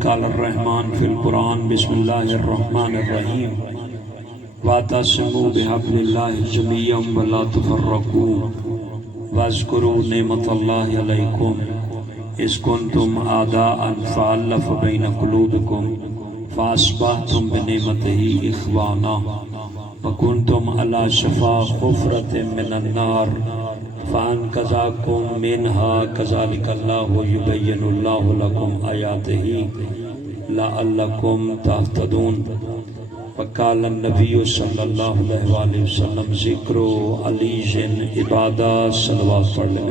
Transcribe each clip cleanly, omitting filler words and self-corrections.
وقد قال الرحمن فی القرآن بسم اللہ الرحمن الرحیم واعتصموا بحبل اللہ جمیعا ولا تفرقوا واذکروا نعمت اللہ علیکم اذ کنتم اعداء فألف بین قلوبکم فاصبحتم بنعمتہ اخوانا وکنتم علی شفا حفرۃ من النار فانقذاکم منہا کذالک اللہ یبین اللہ لکم آیاتہ لعلکم تہتدون وقال النبی صلی اللہ علیہ وآلہ وسلم ذکر علی جن عبادہ صلوات پڑھ لیں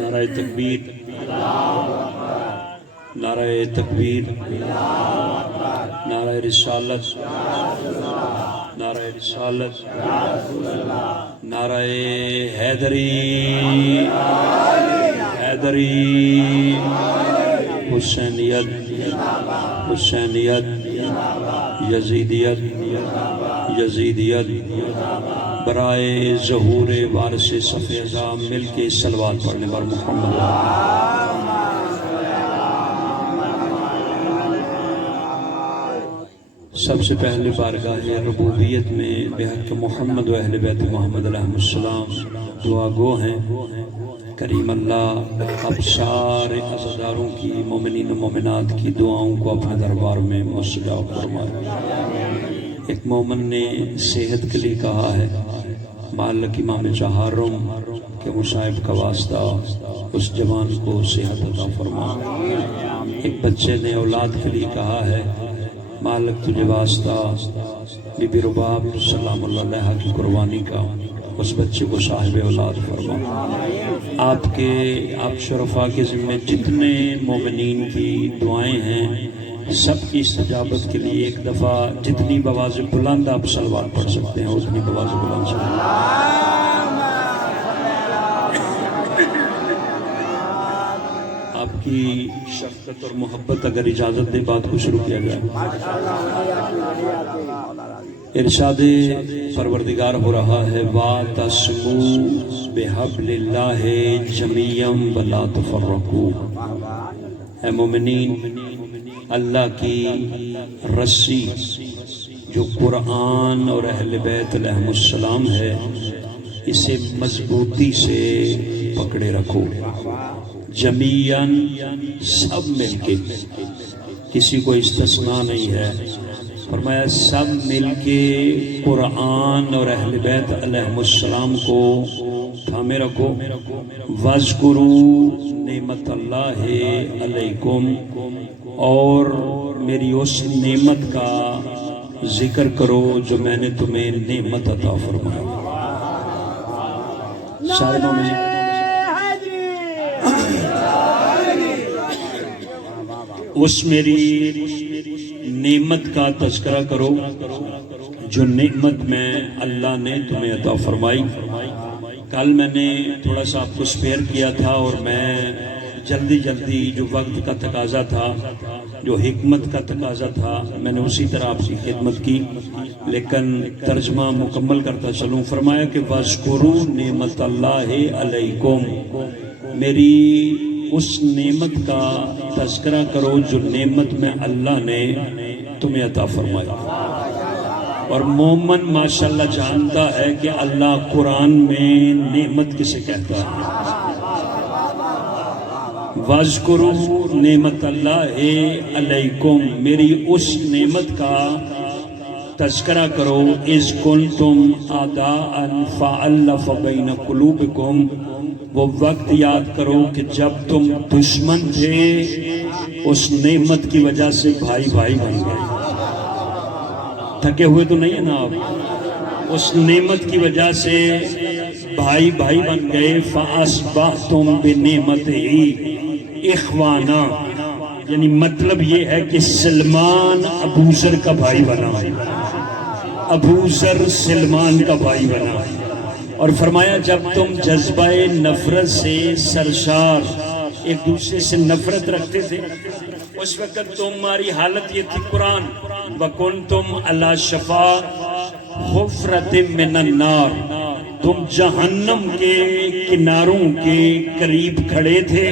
نعرہ تکبیر نعرہ تکبیر نعرہ رسالت نعرہ رسالت نعرہ حیدری حیدری حسینیت حسینیت یزیدیت یزیدیت برائے ظہور وارث صف اعظام مل کے صلوات پڑھنے پر محمد سب سے پہلے بارگاہ ربوبیت میں بحق محمد و اہل بیت محمد علیہ السلام دعا گو ہیں کریم اللہ اب سارے عزاداروں کی مومنین و مومنات کی دعاؤں کو اپنے دربار میں مستجاب فرمائے۔ ایک مومن نے صحت کے لیے کہا ہے مالک امام چہارم کے مصائب کا واسطہ اس جوان کو صحت عطا فرما۔ ایک بچے نے اولاد کے لیے کہا ہے مالک تجھے واسطہ بی بی رباب سلام اللہ علیہ کی قربانی کا اس بچے کو صاحب اولاد فرما۔ آپ شرفاء کے ذمہ جتنے مومنین کی دعائیں ہیں سب کی استجابت کے لیے ایک دفعہ جتنی بواز بلند آپ صلوات پڑھ سکتے ہیں اتنی بواز بلند سے آپ کی شفقت اور محبت اگر اجازت دے بات کو شروع کیا جائے۔ ارشاد پروردگار ہو رہا ہے وَاعْتَصِمُوا بِحَبْلِ اللَّهِ جَمِيعًا وَلَا تَفَرَّقُوا۔ اے مومنین اللہ کی رسی جو قرآن اور اہل بیت علیہ السلام ہے اسے مضبوطی سے پکڑے رکھو، جمیعاً سب مل کے، کسی کو استثناء نہیں ہے، فرمایا سب مل کے قرآن اور اہل بیت علیہ السلام کو تھامے رکھو۔ وَاذْكُرُوا نعمت اللہ علیکم، اور میری اس نعمت کا ذکر کرو جو میں نے تمہیں نعمت عطا فرمائی۔ سارے مومنین اس میری نعمت کا تذکرہ کرو جو نعمت میں اللہ نے تمہیں عطا فرمائی۔ کل میں نے تھوڑا سا آپ کو سپیئر کیا تھا اور میں جلدی جو وقت کا تقاضا تھا جو حکمت کا تقاضا تھا میں نے اسی طرح آپ کی خدمت کی، لیکن ترجمہ مکمل کرتا چلوں۔ فرمایا کہ وَاذْكُرُوا نعمت اللہ علیکم، میری اس نعمت کا تذکرہ کرو جو نعمت میں اللہ نے تمہیں عطا فرمایا۔ اور مومن ماشاءاللہ جانتا ہے کہ اللہ قرآن میں نعمت کسے کہتا ہے۔ وَاذْكُرُوا نعمت اللہ علیکم، میری اس نعمت کا تذکرہ کرو اِذْ كُنْتُمْ أَعْدَاءً فَأَلَّفَ بَيْنَ قُلُوبِكُمْ، وہ وقت یاد کرو کہ جب تم دشمن تھے اس نعمت کی وجہ سے بھائی بھائی بن گئے۔ تھکے ہوئے تو نہیں ہے نا آپ؟ اس نعمت کی وجہ سے بھائی بھائی بن گئے۔ فَأَصْبَحْتُمْ بِنِعْمَتِهِ إِخْوَانًا، یعنی مطلب یہ ہے کہ سلمان ابوذر کا بھائی بنا، ابوذر سلمان کا بھائی بنا۔ اور فرمایا جب تم جذبہ نفرت سے سرشار ایک دوسرے سے نفرت رکھتے تھے اس وقت تمہاری حالت یہ تھی قرآن وَكُنْتُمْ عَلَى شَفَا حُفْرَةٍ مِّنَ النَّارِ، تم جہنم کے کناروں کے قریب کھڑے تھے،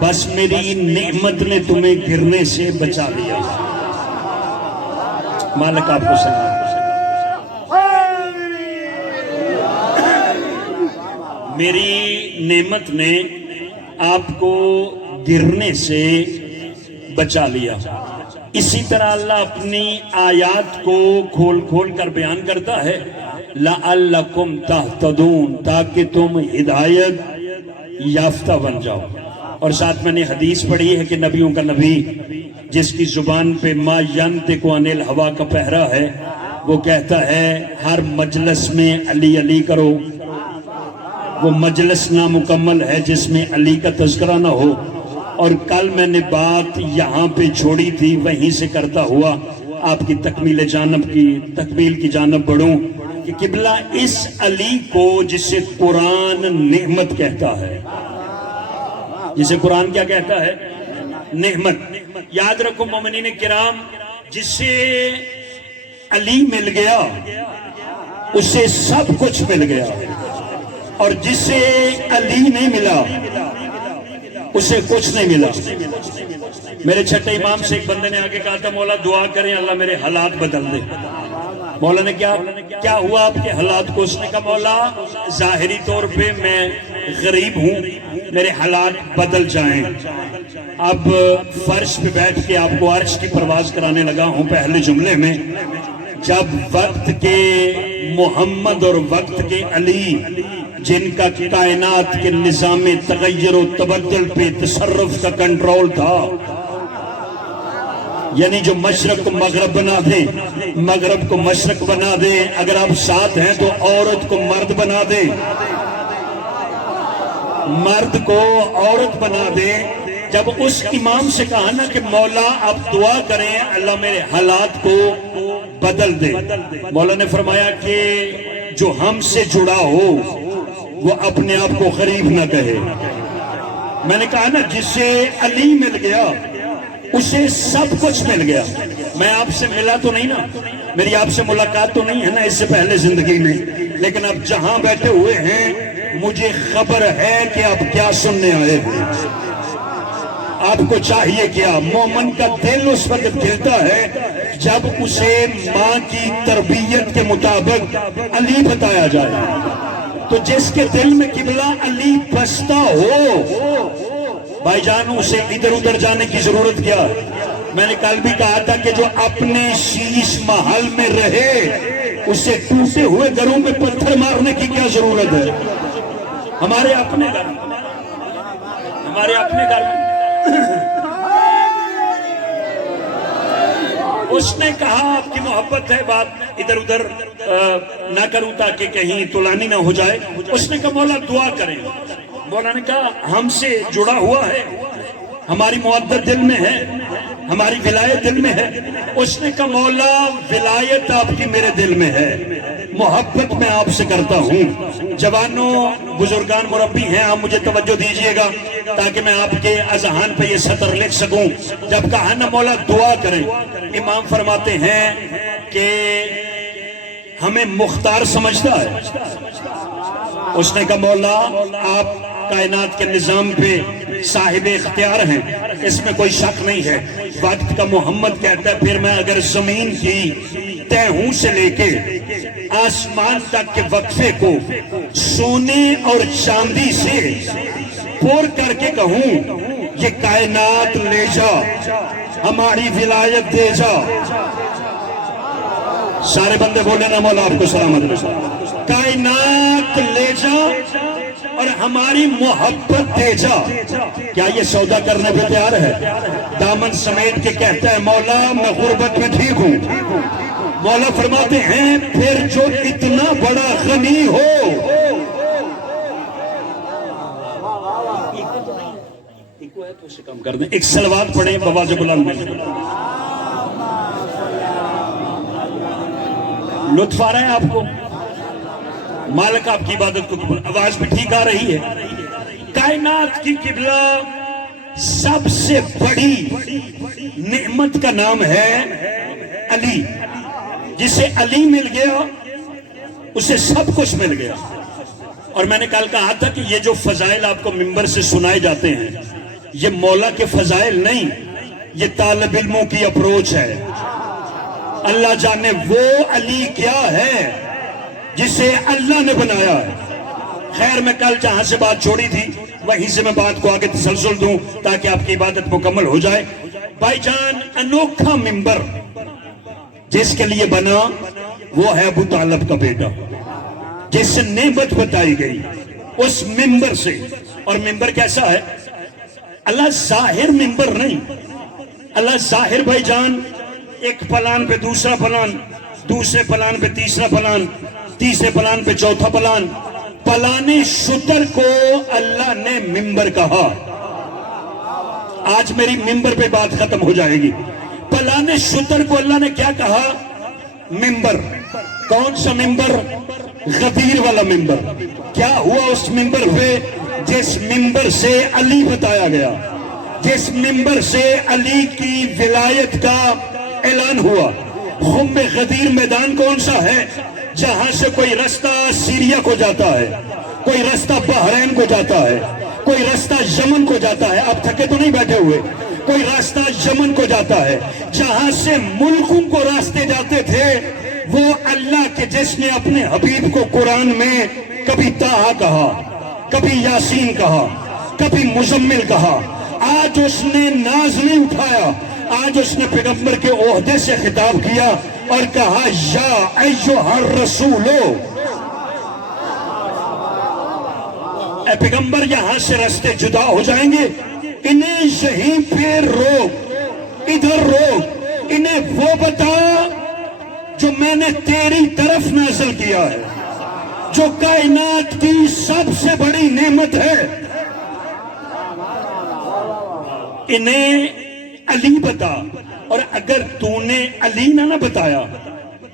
بس میری نعمت نے تمہیں گرنے سے بچا لیا۔ مالک آپ کو سلام۔ میری نعمت نے آپ کو گرنے سے بچا لیا۔ اسی طرح اللہ اپنی آیات کو کھول کھول کر بیان کرتا ہے، لعلکم تہتدون، تاکہ تم ہدایت یافتہ بن جاؤ۔ اور ساتھ میں نے حدیث پڑھی ہے کہ نبیوں کا نبی جس کی زبان پہ ما ینطق عن الہوا کا پہرا ہے، وہ کہتا ہے ہر مجلس میں علی علی کرو، وہ مجلس نامکمل ہے جس میں علی کا تذکرہ نہ ہو۔ اور کل میں نے بات یہاں پہ چھوڑی تھی، وہیں سے کرتا ہوا آپ کی تکمیل کی جانب بڑھوں کہ قبلہ اس علی کو جسے قرآن نعمت کہتا ہے، جسے قرآن کیا کہتا ہے؟ نعمت۔ یاد رکھو مومنین کرام، جسے علی مل گیا اسے سب کچھ مل گیا، اور جسے علی نہیں ملا اسے کچھ نہیں ملا۔ میرے چھٹے امام سے ایک بندے نے آگے کہا تھا، مولا دعا کریں اللہ میرے حالات بدل دے۔ مولا نے کیا ہوا آپ کے حالات کو؟ اس نے کہا مولا ظاہری طور پہ میں غریب ہوں، میرے حالات بدل جائیں۔ اب فرش پہ بیٹھ کے آپ کو عرش کی پرواز کرانے لگا ہوں۔ پہلے جملے میں جب وقت کے محمد اور وقت کے علی، جن کا کائنات کے نظام تغیر و تبدل پہ تصرف کا کنٹرول تھا، یعنی جو مشرق کو مغرب بنا دے، مغرب کو مشرق بنا دے، اگر آپ ساتھ ہیں تو عورت کو مرد بنا دے، مرد کو عورت بنا دے۔ جب اس امام سے کہا نا کہ مولا آپ دعا کریں اللہ میرے حالات کو بدل دے، مولا نے فرمایا کہ جو ہم سے جڑا ہو وہ اپنے آپ کو غریب نہ کہے۔ میں نے کہا نا جسے علی مل گیا اسے سب کچھ مل گیا۔ میں آپ سے ملا تو نہیں نا، میری آپ سے ملاقات تو نہیں ہے نا اس سے پہلے زندگی میں، لیکن اب جہاں بیٹھے ہوئے ہیں مجھے خبر ہے کہ آپ کیا سننے آئے ہیں۔ آپ کو چاہیے کیا؟ مومن کا دل اس وقت کھلتا ہے جب اسے ماں کی تربیت کے مطابق علی بتایا جائے۔ تو جس کے دل میں قبلہ علی بستا ہو، بھائی جان اسے ادھر ادھر جانے کی ضرورت کیا؟ میں نے کل بھی کہا تھا کہ جو اپنے شیش محل میں رہے اسے ٹوٹے ہوئے گھروں میں پتھر مارنے کی کیا ضرورت ہے؟ ہمارے اپنے گھر میں اس نے کہا آپ کی محبت ہے، بات ادھر ادھر نہ کروں تاکہ کہیں طولانی نہ ہو جائے۔ اس نے کہا مولا دعا کریں۔ مولا نے کہا ہم سے جڑا ہوا ہے، ہماری محبت دل میں ہے، ہماری ولایت دل میں ہے۔ اس نے کہا مولا ولایت آپ کی میرے دل میں ہے، محبت میں آپ سے کرتا ہوں۔ جوانوں بزرگان مربی ہیں، آپ مجھے توجہ دیجئے گا تاکہ میں آپ کے اذہان پہ یہ سطر لکھ سکوں۔ جب کہا نا مولا دعا کریں، امام فرماتے ہیں کہ ہمیں مختار سمجھتا ہے۔ اس نے کہا مولا آپ کائنات کے نظام پہ صاحب اختیار ہیں، اس میں کوئی شک نہیں ہے۔ وقت کا محمد کہتا ہے پھر میں اگر زمین کی تہوں سے لے کے آسمان تک کے وقفے کو سونے اور چاندی سے پور کر کے کہوں یہ کائنات لے جا، ہماری ولایت دے جا، سارے بندے بولے نا مولا آپ کو سلامت رہے، کائنات لے جا اور ہماری محبت دے جا، کیا یہ سودا کرنے پہ تیار ہے؟ دامن سمیٹ کے کہتا ہے مولا میں غربت میں ٹھیک ہوں۔ مولا فرماتے ہیں پھر جو اتنا بڑا غنی ہو، ایک صلوات پڑھیں بواز بلند میں، لطف آ رہا ہے آپ کو؟ مالک آپ کی عبادت کو قبول، آواز بھی ٹھیک آ رہی ہے؟ کائنات کی قبلہ سب سے بڑی نعمت کا نام ہے علی۔ جسے علی مل گیا اسے سب کچھ مل گیا۔ اور میں نے کل کہا تھا کہ یہ جو فضائل آپ کو ممبر سے سنائے جاتے ہیں یہ مولا کے فضائل نہیں، یہ طالب علموں کی اپروچ ہے۔ اللہ جانے وہ علی کیا ہے جسے اللہ نے بنایا ہے۔ خیر میں کل جہاں سے بات چھوڑی تھی وہیں سے میں بات کو آگے تسلسل دوں تاکہ آپ کی عبادت مکمل ہو جائے۔ بھائی جان، انوکھا ممبر جس کے لیے بنا وہ ہے ابو طالب کا بیٹا، جس سے نعمت بتائی گئی اس ممبر سے۔ اور ممبر کیسا ہے؟ اللہ ظاہر ممبر نہیں، اللہ ظاہر بھائی جان ایک پلان پہ دوسرا پلان، دوسرے پلان پہ تیسرا پلان، تیسرے پلان پہ چوتھا پلان۔ پلانے شتر کو اللہ نے ممبر کہا۔ آج میری ممبر پہ بات ختم ہو جائے گی۔ پلانے شتر کو اللہ نے کیا کہا؟ ممبر۔ کون سا ممبر؟ غدیر والا ممبر۔ کیا ہوا اس ممبر پہ؟ جس ممبر سے علی بتایا گیا، جس ممبر سے علی کی ولایت کا اعلان ہوا۔ خم غدیر میدان کون سا ہے؟ جہاں سے کوئی رستہ سیریا کو جاتا ہے، کوئی رستہ بحرین کو جاتا ہے، کوئی رستہ یمن کو جاتا ہے۔ آپ تھکے تو نہیں بیٹھے ہوئے؟ کوئی راستہ یمن کو جاتا ہے۔ جہاں سے ملکوں کو راستے جاتے تھے وہ اللہ کے جس نے اپنے حبیب کو قرآن میں کبھی طٰہٰ کہا، کبھی یاسین کہا، کبھی مزمل کہا، آج اس نے ناز نہیں اٹھایا، آج اس نے پیغمبر کے عہدے سے خطاب کیا اور کہا یا ایھا الرسولو، اے پیغمبر یہاں سے راستے جدا ہو جائیں گے، انہیں یہیں پہ روک، ادھر روک، انہیں وہ بتا جو میں نے تیری طرف نازل کیا ہے، جو کائنات کی سب سے بڑی نعمت ہے، انہیں علی بتا۔ اور اگر تو نے علی نہ بتایا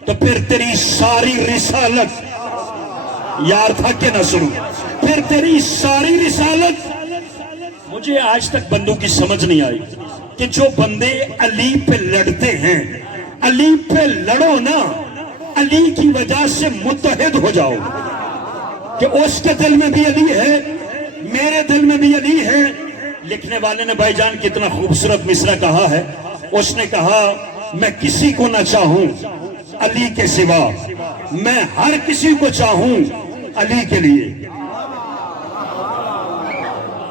تو پھر تیری ساری رسالت، یار تھا کہ نہ سنوں، پھر تیری ساری رسالت۔ مجھے آج تک بندوں کی سمجھ نہیں آئی کہ جو بندے علی پہ لڑتے ہیں، علی پہ لڑو نا، علی کی وجہ سے متحد ہو جاؤ کہ اس کے دل میں بھی علی ہے، میرے دل میں بھی علی ہے۔ لکھنے والے نے بھائی جان کتنا خوبصورت مصرع کہا ہے، اس نے کہا میں کسی کو نہ چاہوں علی کے سوا، میں ہر کسی کو چاہوں علی کے لیے۔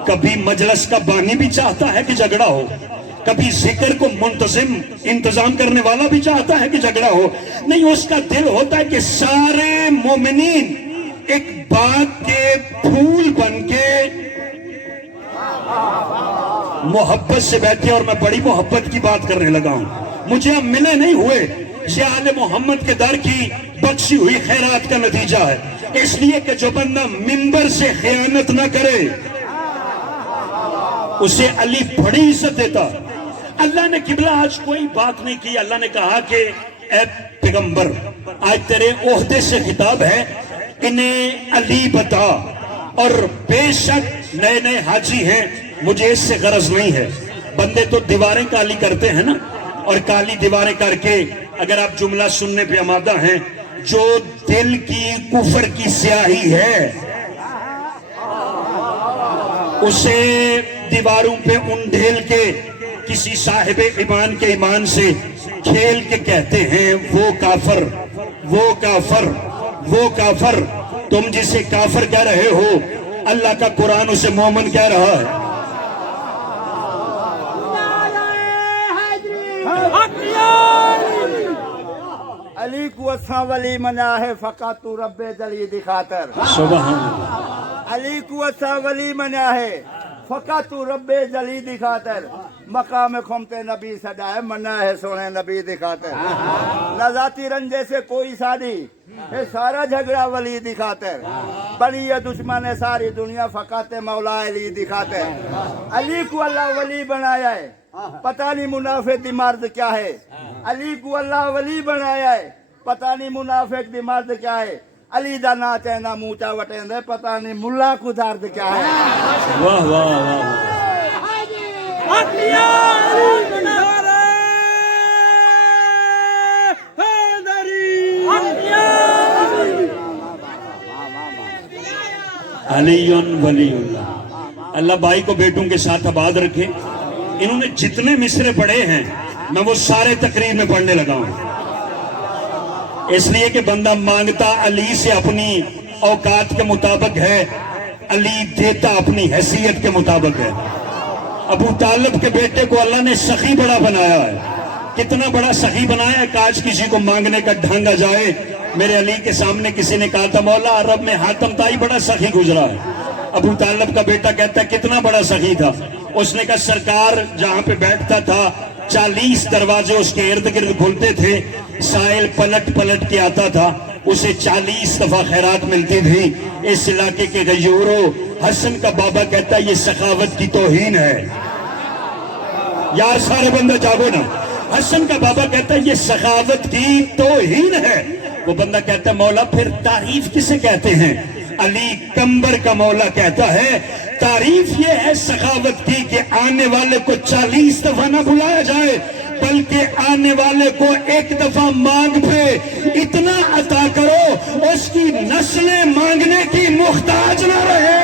کبھی مجلس کا بانی بھی چاہتا ہے کہ جھگڑا ہو، کبھی ذکر کو منتظم انتظام کرنے والا بھی چاہتا ہے کہ جھگڑا ہو، نہیں، اس کا دل ہوتا ہے کہ سارے مومنین ایک باغ کے پھول بن کے محبت سے بیٹھے۔ اور میں بڑی محبت کی بات کرنے لگا ہوں، مجھے اب ملے نہیں ہوئے، یہ آل محمد کے در کی بخشی ہوئی خیرات کا نتیجہ ہے۔ اس لیے کہ جو بندہ ممبر سے خیانت نہ کرے اسے علی بڑی عزت دیتا۔ اللہ نے قبلہ آج کوئی بات نہیں کی، اللہ نے کہا کہ اے پیغمبر آج تیرے عہدے سے خطاب ہے، انہیں علی بتا۔ اور بے شک نئے نئے حاجی ہیں، مجھے اس سے غرض نہیں ہے، بندے تو دیواریں کالی کرتے ہیں نا، اور کالی دیواریں کر کے اگر آپ جملہ سننے پہ آمادہ ہیں، جو دل کی کفر کی سیاہی ہے اسے دیواروں پہ انڈھیل کے کسی صاحب ایمان کے ایمان سے کھیل کے کہتے ہیں وہ کافر، وہ کافر، وہ کافر۔ تم جسے کافر کہہ رہے ہو اللہ کا قرآن اسے مومن کہہ رہا ہے۔ علی کو اساں ولی منا ہے فقط تو رب جلی دی خاطر۔ سبحان اللہ۔ علی کو اساں ولی منا ہے فقط تو رب جلی دی خاطر، مقام خمتے نبی سجا ہے، منا ہے سونے نبی دی خاطر۔ نہ ذاتی رنجے سے کوئی ساری ہے، سارا جھگڑا ولی دی خاطر، بنی ہے دشمن ہے ساری دنیا فقط مولا علی دی خاطر۔ علی کو اللہ ولی بنایا ہے، پتہ نہیں منافق دی مرد کیا ہے، علی کو اللہ ولی بنایا ہے، پتہ نہیں منافق دی مرد کیا ہے، علی دا نا چہنا موچا وٹیں دے، پتہ نہیں ملا کو درد کیا ہے۔ واہ واہ واہ۔ علی ولی اللہ۔ اللہ بھائی کو بیٹوں کے ساتھ آباد رکھے۔ انہوں نے جتنے مصرے پڑھے ہیں میں وہ سارے تقریر میں پڑھنے لگا ہوں، اس لیے کہ بندہ مانگتا علی سے اپنی اوقات کے مطابق ہے، علی دیتا اپنی حیثیت کے مطابق ہے۔ ابو طالب کے بیٹے کو اللہ نے سخی بڑا بنایا ہے، کتنا بڑا سخی بنایا ہے کہ آج کسی کو مانگنے کا ڈھنگ آ جائے۔ میرے علی کے سامنے کسی نے کہا تھا مولا عرب میں حاتم تائی بڑا سخی گزرا ہے۔ ابو طالب کا بیٹا کہتا ہے کتنا بڑا سخی تھا؟ اس نے کہا سرکار جہاں پہ بیٹھتا تھا 40 دروازے اس کے ارد گرد کھلتے تھے، سائل پلٹ پلٹ کے آتا تھا، اسے 40 دفعہ خیرات ملتی تھی۔ اس علاقے کے غیورو حسن کا بابا کہتا ہے یہ سخاوت کی توہین ہے۔ یار سارے بندہ جاگو نا، حسن کا بابا کہتا ہے یہ سخاوت کی توہین ہے۔ وہ بندہ کہتا ہے مولا پھر تعریف کسے کہتے ہیں؟ علی کمبر کا مولا کہتا ہے تعریف یہ ہے سخاوت کی کہ آنے والے کو 40 دفعہ نہ بلایا جائے، بلکہ آنے والے کو ایک دفعہ مانگ پہ اتنا عطا کرو اس کی نسلیں مانگنے کی محتاج نہ رہے۔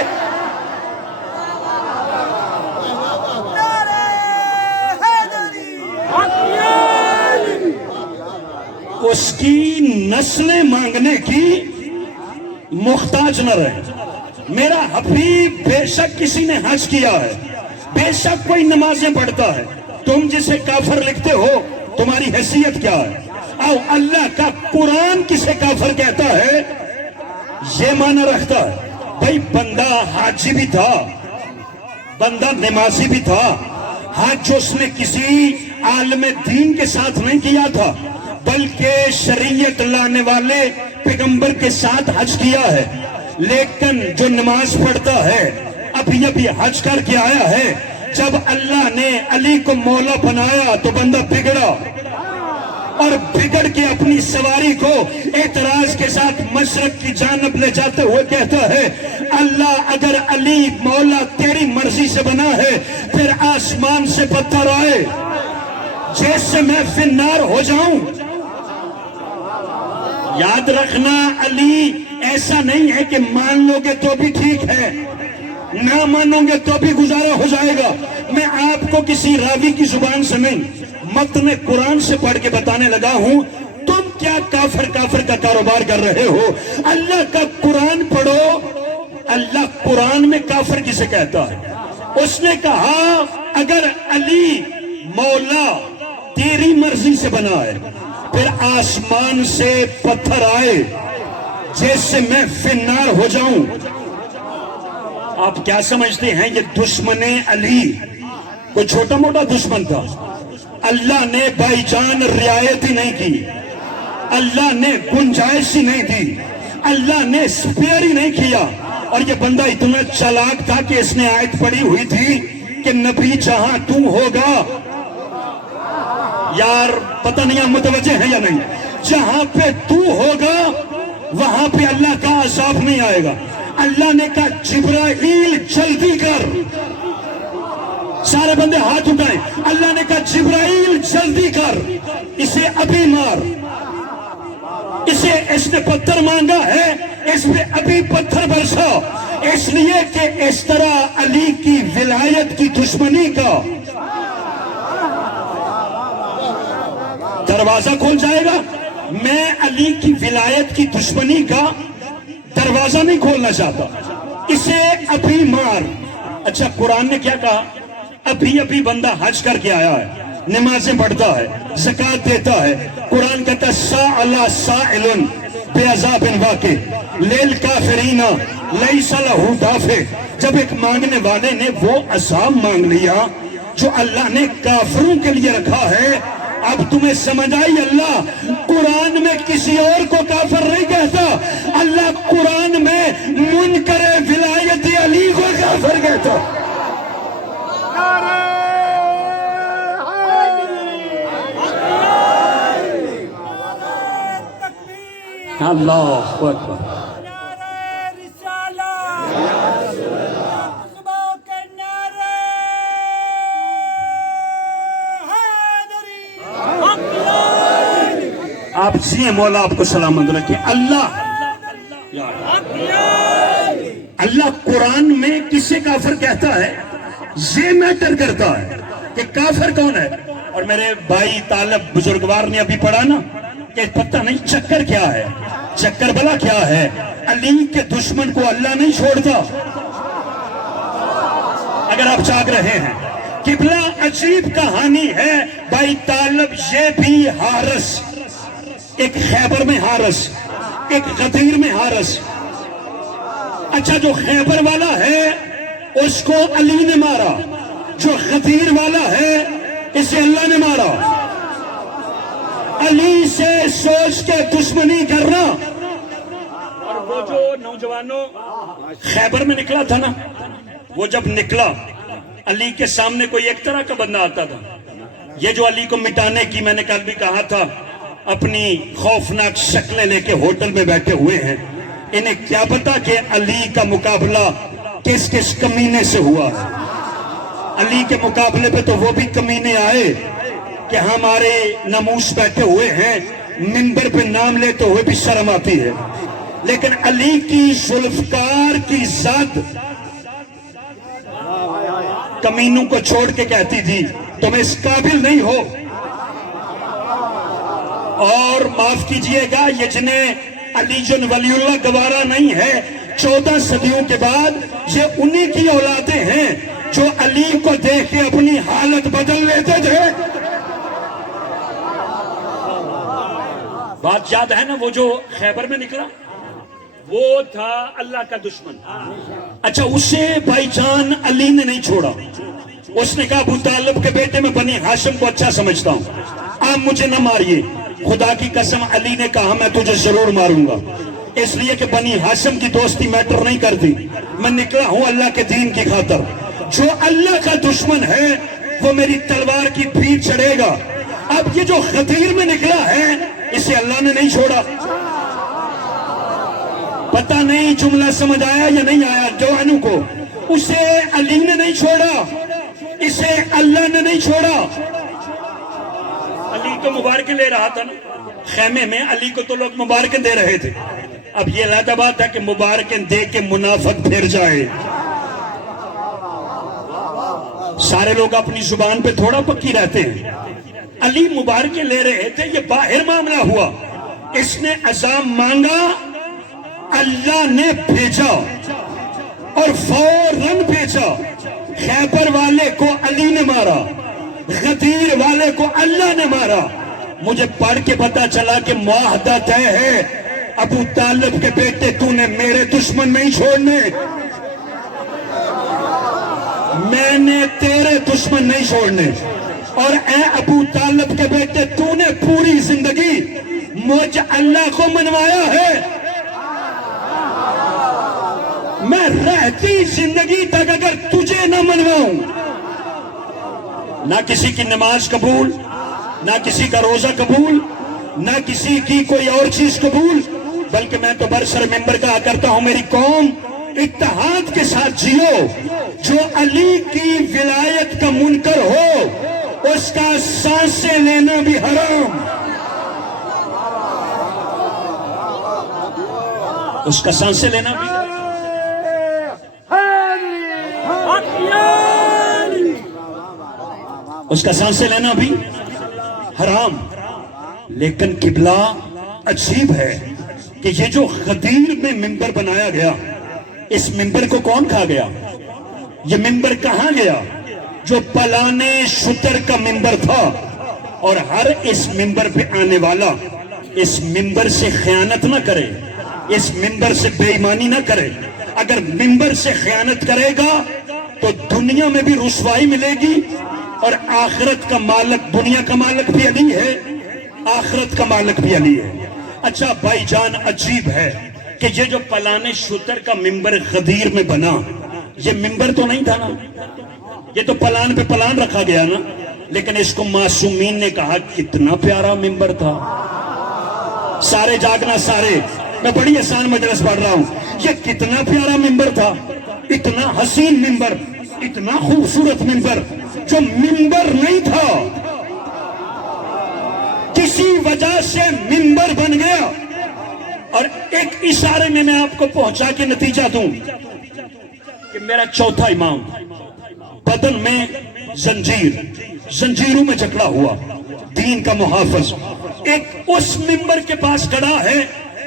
اس کی نسلیں مانگنے کی محتاج نہ رہے۔ میرا حبیب بے شک کسی نے حج کیا ہے، بے شک کوئی نمازیں پڑھتا ہے، تم جسے کافر لکھتے ہو تمہاری حیثیت کیا ہے؟ آؤ اللہ کا قرآن کسے کافر کہتا ہے یہ معنی رکھتا ہے۔ بھائی بندہ حاجی بھی تھا، بندہ نمازی بھی تھا، حج اس نے کسی عالم دین کے ساتھ نہیں کیا تھا بلکہ شریعت لانے والے پیغمبر کے ساتھ حج کیا ہے۔ لیکن جو نماز پڑھتا ہے ابھی ابھی حج کر کے آیا ہے، جب اللہ نے علی کو مولا بنایا تو بندہ بگڑا، اور بگڑ کے اپنی سواری کو اعتراض کے ساتھ مشرق کی جانب لے جاتے ہوئے کہتا ہے اللہ اگر علی مولا تیری مرضی سے بنا ہے پھر آسمان سے پتھر آئے جیسے میں فی النار ہو جاؤں۔ یاد رکھنا علی ایسا نہیں ہے کہ مان لو گے تو بھی ٹھیک ہے، نہ مانو گے تو بھی گزارا ہو جائے گا۔ میں آپ کو کسی راوی کی زبان سے نہیں متن قرآن سے پڑھ کے بتانے لگا ہوں۔ تم کیا کافر کا کاروبار کر رہے ہو؟ اللہ کا قرآن پڑھو۔ اللہ قرآن میں کافر کسے کہتا ہے؟ اس نے کہا اگر علی مولا تیری مرضی سے بنا ہے پھر آسمان سے پتھر آئے جیسے میں فی النار ہو جاؤں۔ آپ کیا سمجھتے ہیں یہ دشمن علی کوئی چھوٹا موٹا دشمن تھا؟ اللہ نے بھائی جان رعایت ہی نہیں کی، اللہ نے گنجائش ہی نہیں دی، اللہ نے سپیئر ہی نہیں کیا۔ اور یہ بندہ اتنا چالاک تھا کہ اس نے آیت پڑھی ہوئی تھی کہ نبی جہاں تو ہوگا، یار پتہ نہیں آپ متوجہ ہیں یا نہیں، جہاں پہ تو ہوگا وہاں پہ اللہ کا عذاب نہیں آئے گا۔ اللہ نے کہا جبرائیل جلدی کر، سارے بندے ہاتھ اٹھائیں، اللہ نے کہا جبرائیل جلدی کر، اسے ابھی مار، اس نے پتھر مانگا ہے، اس پہ ابھی پتھر برسا، اس لیے کہ اس طرح علی کی ولایت کی دشمنی کا دروازہ کھول جائے گا۔ میں علی کی ولایت کی دشمنی کا دروازہ نہیں کھولنا چاہتا، اسے ابھی مار۔ اچھا قرآن نے کیا کہا؟ ابھی ابھی بندہ حج کر کے آیا ہے، نمازیں پڑھتا ہے، زکوٰۃ دیتا ہے، قرآن کہتا ہے سأل سائل بعذاب واقع للکافرین لیس لہ دافع۔ جب ایک مانگنے والے نے وہ عذاب مانگ لیا جو اللہ نے کافروں کے لیے رکھا ہے، اب تمہیں سمجھ آئی اللہ قرآن میں کسی اور کو کافر نہیں کہتا، اللہ قرآن میں منکر ولایت علی کو کافر کہتا۔ اللہ اکبر۔ آپ جی مولا آپ کو سلامت رکھے۔ اللہ اللہ قرآن میں کسے کافر کہتا ہے یہ میٹر کرتا ہے کہ کافر کون ہے. اور میرے بھائی طالب بزرگوار نے ابھی پڑھا نا کہ پتہ نہیں چکر کیا ہے, چکر بلا کیا ہے. علی کے دشمن کو اللہ نہیں چھوڑتا. اگر آپ جاگ رہے ہیں, قبلہ عجیب کہانی ہے بھائی طالب. یہ بھی حارس, ایک خیبر میں حارس, ایک غدیر میں حارس. اچھا جو خیبر والا ہے اس کو علی نے مارا, جو غدیر والا ہے اسے اللہ نے مارا. علی سے سوچ کے دشمنی کرنا. اور وہ جو نوجوانوں خیبر میں نکلا تھا نا, وہ جب نکلا علی کے سامنے کوئی ایک طرح کا بندہ آتا تھا. یہ جو علی کو مٹانے کی, میں نے کل بھی کہا تھا, اپنی خوفناک شکلیں لے کے ہوٹل میں بیٹھے ہوئے ہیں. انہیں کیا پتا کہ علی کا مقابلہ کس کس کمینے سے ہوا ہے. علی کے مقابلے پہ تو وہ بھی کمینے آئے کہ ہمارے ناموس بیٹھے ہوئے ہیں, منبر پہ نام لیتے ہوئے بھی شرم آتی ہے. لیکن علی کی ذوالفقار کی ذات کمینوں کو چھوڑ کے کہتی تھی تم اس قابل نہیں ہو. اور معاف کیجئے گا, یہ جنہیں علی جن ولی اللہ گوارا نہیں ہے, 14 صدیوں کے بعد یہ انہی کی اولادیں ہیں جو علی کو دیکھ کے اپنی حالت بدل لیتے تھے. بات یاد ہے نا, وہ جو خیبر میں نکلا وہ تھا اللہ کا دشمن. اچھا اسے بھائی جان علی نے نہیں چھوڑا. اس نے کہا ابو طالب کے بیٹے میں بنی ہاشم کو اچھا سمجھتا ہوں, آپ مجھے نہ ماریے. خدا کی قسم علی نے کہا میں تجھے ضرور ماروں گا, اس لیے کہ بنی ہاشم کی دوستی میٹر نہیں کرتی. میں نکلا ہوں اللہ کے دین کی خاطر. جو اللہ کا دشمن ہے وہ میری تلوار کی بھیڑ چڑھے گا. اب یہ جو غدیر میں نکلا ہے اسے اللہ نے نہیں چھوڑا. پتہ نہیں جملہ سمجھ آیا یا نہیں آیا جوانوں کو. اسے علی نے نہیں چھوڑا, اسے اللہ نے نہیں چھوڑا. علی تو مبارکیں لے رہا تھا نا خیمے میں, علی کو تو لوگ مبارکیں دے رہے تھے. اب یہ علیحدہ بات ہے کہ مبارکیں دے کے منافق پھر جائے. سارے لوگ اپنی زبان پہ تھوڑا پکی رہتے ہیں. علی مبارکیں لے رہے تھے, یہ باہر معاملہ ہوا. اس نے عذاب مانگا, اللہ نے بھیجا اور فوراً بھیجا. خیبر والے کو علی نے مارا, غدیر والے کو اللہ نے مارا. مجھے پڑھ کے پتا چلا کہ معاہدہ طے ہے, ابو طالب کے بیٹے تو نے میرے دشمن نہیں چھوڑنے, میں نے تیرے دشمن نہیں چھوڑنے. اور اے ابو طالب کے بیٹے تو نے پوری زندگی مجھ اللہ کو منوایا ہے. میں رہتی زندگی تک اگر تجھے نہ منواؤں, نہ کسی کی نماز قبول, نہ کسی کا روزہ قبول, نہ کسی کی کوئی اور چیز قبول, بلکہ میں تو برسر ممبر کہا کرتا ہوں میری قوم اتحاد کے ساتھ جیو. جو علی کی ولایت کا منکر ہو اس کا سانسیں لینا بھی حرام, اس کا سانسیں لینا بھی اس کا سانسیں لینا بھی حرام. لیکن قبلہ عجیب ہے کہ یہ جو غدیر میں ممبر بنایا گیا, اس ممبر کو کون کھا گیا؟ یہ ممبر کہاں گیا؟ جو پلانے شتر کا ممبر تھا. اور ہر اس ممبر پہ آنے والا اس ممبر سے خیانت نہ کرے, اس ممبر سے بے ایمانی نہ کرے. اگر ممبر سے خیانت کرے گا تو دنیا میں بھی رسوائی ملے گی, اور آخرت کا مالک, دنیا کا مالک بھی علی ہے, آخرت کا مالک بھی علی ہے. اچھا بھائی جان عجیب ہے کہ یہ جو پلانے شتر کا ممبر غدیر میں بنا, یہ ممبر تو نہیں تھا نا, یہ تو پلان پہ پلان رکھا گیا نا. لیکن اس کو معصومین نے کہا کتنا پیارا ممبر تھا. سارے جاگنا سارے, میں بڑی آسان مجلس پڑھ رہا ہوں. یہ کتنا پیارا ممبر تھا, اتنا حسین ممبر, اتنا خوبصورت ممبر, جو ممبر نہیں تھا کسی وجہ سے ممبر بن گیا. اور ایک اشارے میں آپ کو پہنچا کے نتیجہ دوں, کہ میرا چوتھا امام بدن میں زنجیروں میں جکڑا ہوا دین کا محافظ ایک اس منبر کے پاس کھڑا ہے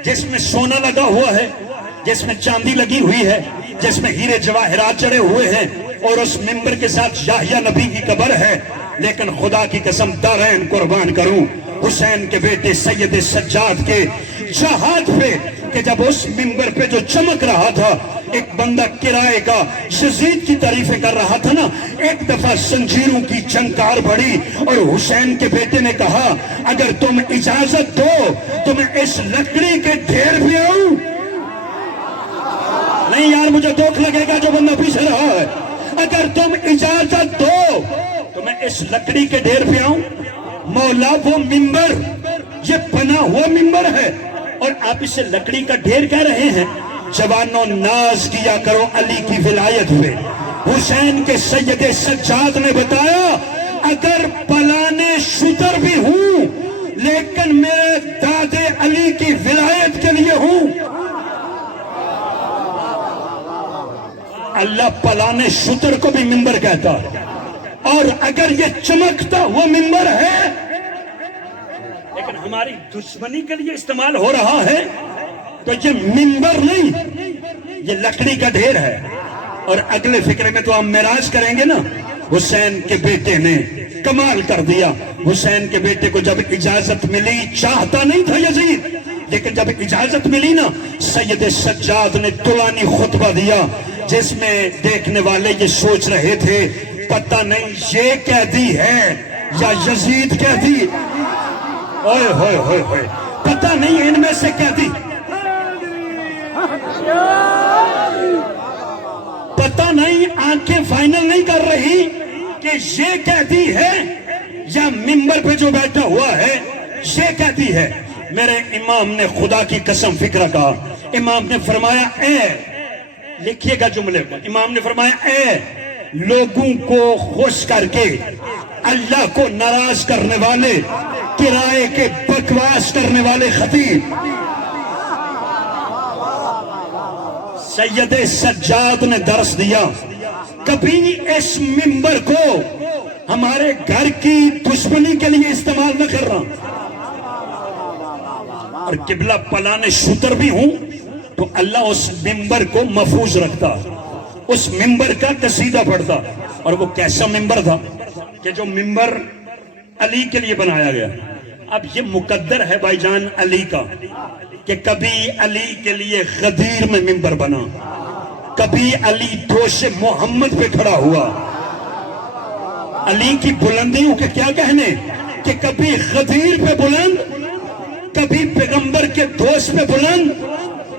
جس میں سونا لگا ہوا ہے، جس میں چاندی لگی ہوئی ہے، جس میں ہیرے جواہرات چڑھے ہوئے ہیں، اور اس منبر کے ساتھ یحییٰ نبی کی قبر ہے، لیکن خدا کی قسم دارین قربان کروں حسین کے بیٹے سید سجاد کے جہاد پہ کہ جب اس منبر پہ جو چمک رہا تھا ایک بندہ کرائے کا یزید کی تعریفیں کر رہا تھا نا، ایک دفعہ زنجیروں کی چنکار بڑھی اور حسین کے بیٹے نے کہا اگر تم اجازت دو تو میں اس لکڑی کے ڈھیر پہ آؤں۔ نہیں یار مجھے دکھ لگے گا جو بندہ پیچھے رہا ہے، اگر تم اجازت دو تو میں اس لکڑی کے ڈھیر پہ آؤں۔ مولا وہ منبر یہ بنا ہوا منبر ہے اور آپ اسے لکڑی کا ڈھیر کہہ رہے ہیں۔ جوانوں ناز کیا کرو علی کی ولایت پہ۔ حسین کے سید سجاد نے بتایا اگر پلانے شتر بھی ہوں لیکن میرے دادے علی کی ولایت کے لیے ہوں۔ اللہ پلانے شتر کو بھی منبر کہتا ہے، اور اگر یہ چمکتا ہوا منبر ہے لیکن ہماری دشمنی کے لیے استعمال ہو رہا ہے تو یہ منبر نہیں، یہ لکڑی کا ڈھیر ہے۔ اور اگلے فکرے میں تو ہم معراج کریں گے نا، حسین کے بیٹے نے کمال کر دیا۔ حسین کے بیٹے کو جب اجازت ملی، چاہتا نہیں تھا یزید، لیکن جب اجازت ملی نا، سید سجاد نے طولانی خطبہ دیا جس میں دیکھنے والے یہ سوچ رہے تھے پتہ نہیں یہ قیدی ہے یا یزید قیدی، اوئے ہوئے ہوئے ہوئے، پتہ نہیں ان میں سے قیدی، پتہ نہیں آنکھیں فائنل نہیں کر رہی کہ یہ قیدی ہے یا منبر پہ جو بیٹھا ہوا ہے یہ قیدی ہے۔ میرے امام نے خدا کی قسم فکر کہا، امام نے فرمایا اے، لکھیے گا جملے کو، امام نے فرمایا اے لوگوں کو خوش کر کے اللہ کو ناراض کرنے والے، کرائے کے بکواس کرنے والے خطیب، سید سجاد نے درس دیا کبھی اس منبر کو ہمارے گھر کی دشمنی کے لیے استعمال نہ کرنا، اور قبلہ پلانے شتر بھی ہوں تو اللہ اس منبر کو محفوظ رکھتا، اس منبر کا قصیدہ پڑھتا۔ اور وہ کیسا منبر تھا کہ جو منبر علی کے لیے بنایا گیا۔ اب یہ مقدر ہے بھائی جان علی کا کہ کبھی علی کے لیے غدیر میں منبر بنا، کبھی علی دوش محمد پہ کھڑا ہوا۔ علی کی بلندیوں کے کیا کہنے کہ کبھی غدیر پہ بلند، کبھی پیغمبر کے دوست پہ بلند۔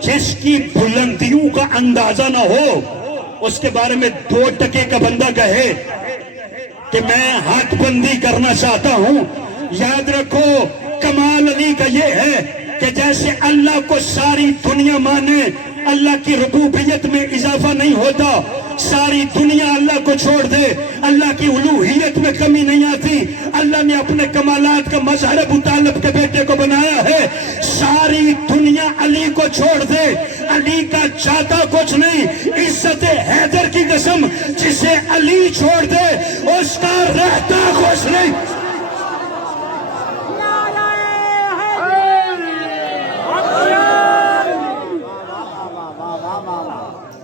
جس کی بلندیوں کا اندازہ نہ ہو اس کے بارے میں 2 ٹکے کا بندہ کہے کہ میں حق بندی کرنا چاہتا ہوں، یاد رکھو کمال علی کا یہ ہے کہ جیسے اللہ کو ساری دنیا مانے، اللہ کی ربوبیت میں اضافہ نہیں ہوتا، ساری دنیا اللہ کو چھوڑ دے اللہ کی الوہیت میں کمی نہیں آتی۔ اللہ نے اپنے کمالات کا مظہر ابو طالب کے بیٹے کو بنایا ہے، ساری دنیا علی کو چھوڑ دے، علی کا جاتا کچھ نہیں، عزت حیدر کی قسم جسے علی چھوڑ دے اس کا رہتا کچھ نہیں۔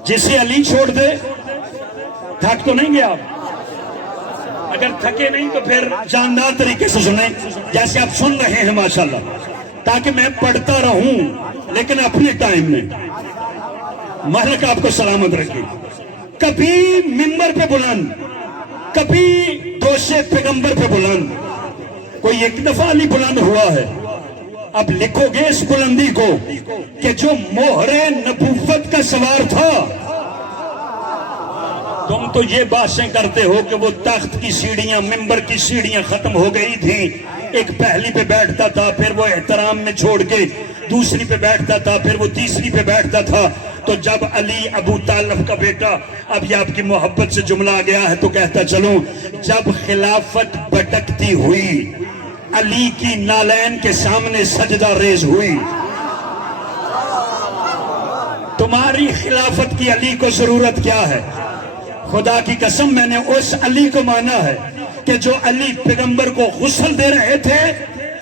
جسے علی چھوڑ دے، تھک تو نہیں گیا آپ؟ اگر تھکے نہیں تو پھر جاندار طریقے سے سنیں جیسے آپ سن رہے ہیں ماشاءاللہ، تاکہ میں پڑھتا رہوں لیکن اپنے ٹائم میں۔ مالک آپ کو سلامت رکھے۔ کبھی منبر پہ بلند، کبھی دوش پیغمبر پہ بلند، کوئی ایک دفعہ علی بلند ہوا ہے۔ اب لکھو گے اس بلندی کو کہ جو مہر نبوت کا سوار تھا، تم تو یہ باتیں کرتے ہو کہ وہ تخت کی سیڑھیاں، منبر کی سیڑھیاں ختم ہو گئی تھی، ایک پہلی پہ بیٹھتا تھا پھر وہ احترام میں چھوڑ کے دوسری پہ بیٹھتا تھا پھر وہ تیسری پہ بیٹھتا تھا۔ تو جب علی ابو طالب کا بیٹا، اب یہ آپ کی محبت سے جملہ آ گیا ہے تو کہتا چلوں، جب خلافت بٹکتی ہوئی علی کی نالین کے سامنے سجدہ ریز ہوئی، تم ہماری خلافت کی علی کو ضرورت کیا ہے؟ خدا کی قسم میں نے اس علی کو مانا ہے کہ جو علی پیغمبر کو غسل دے رہے تھے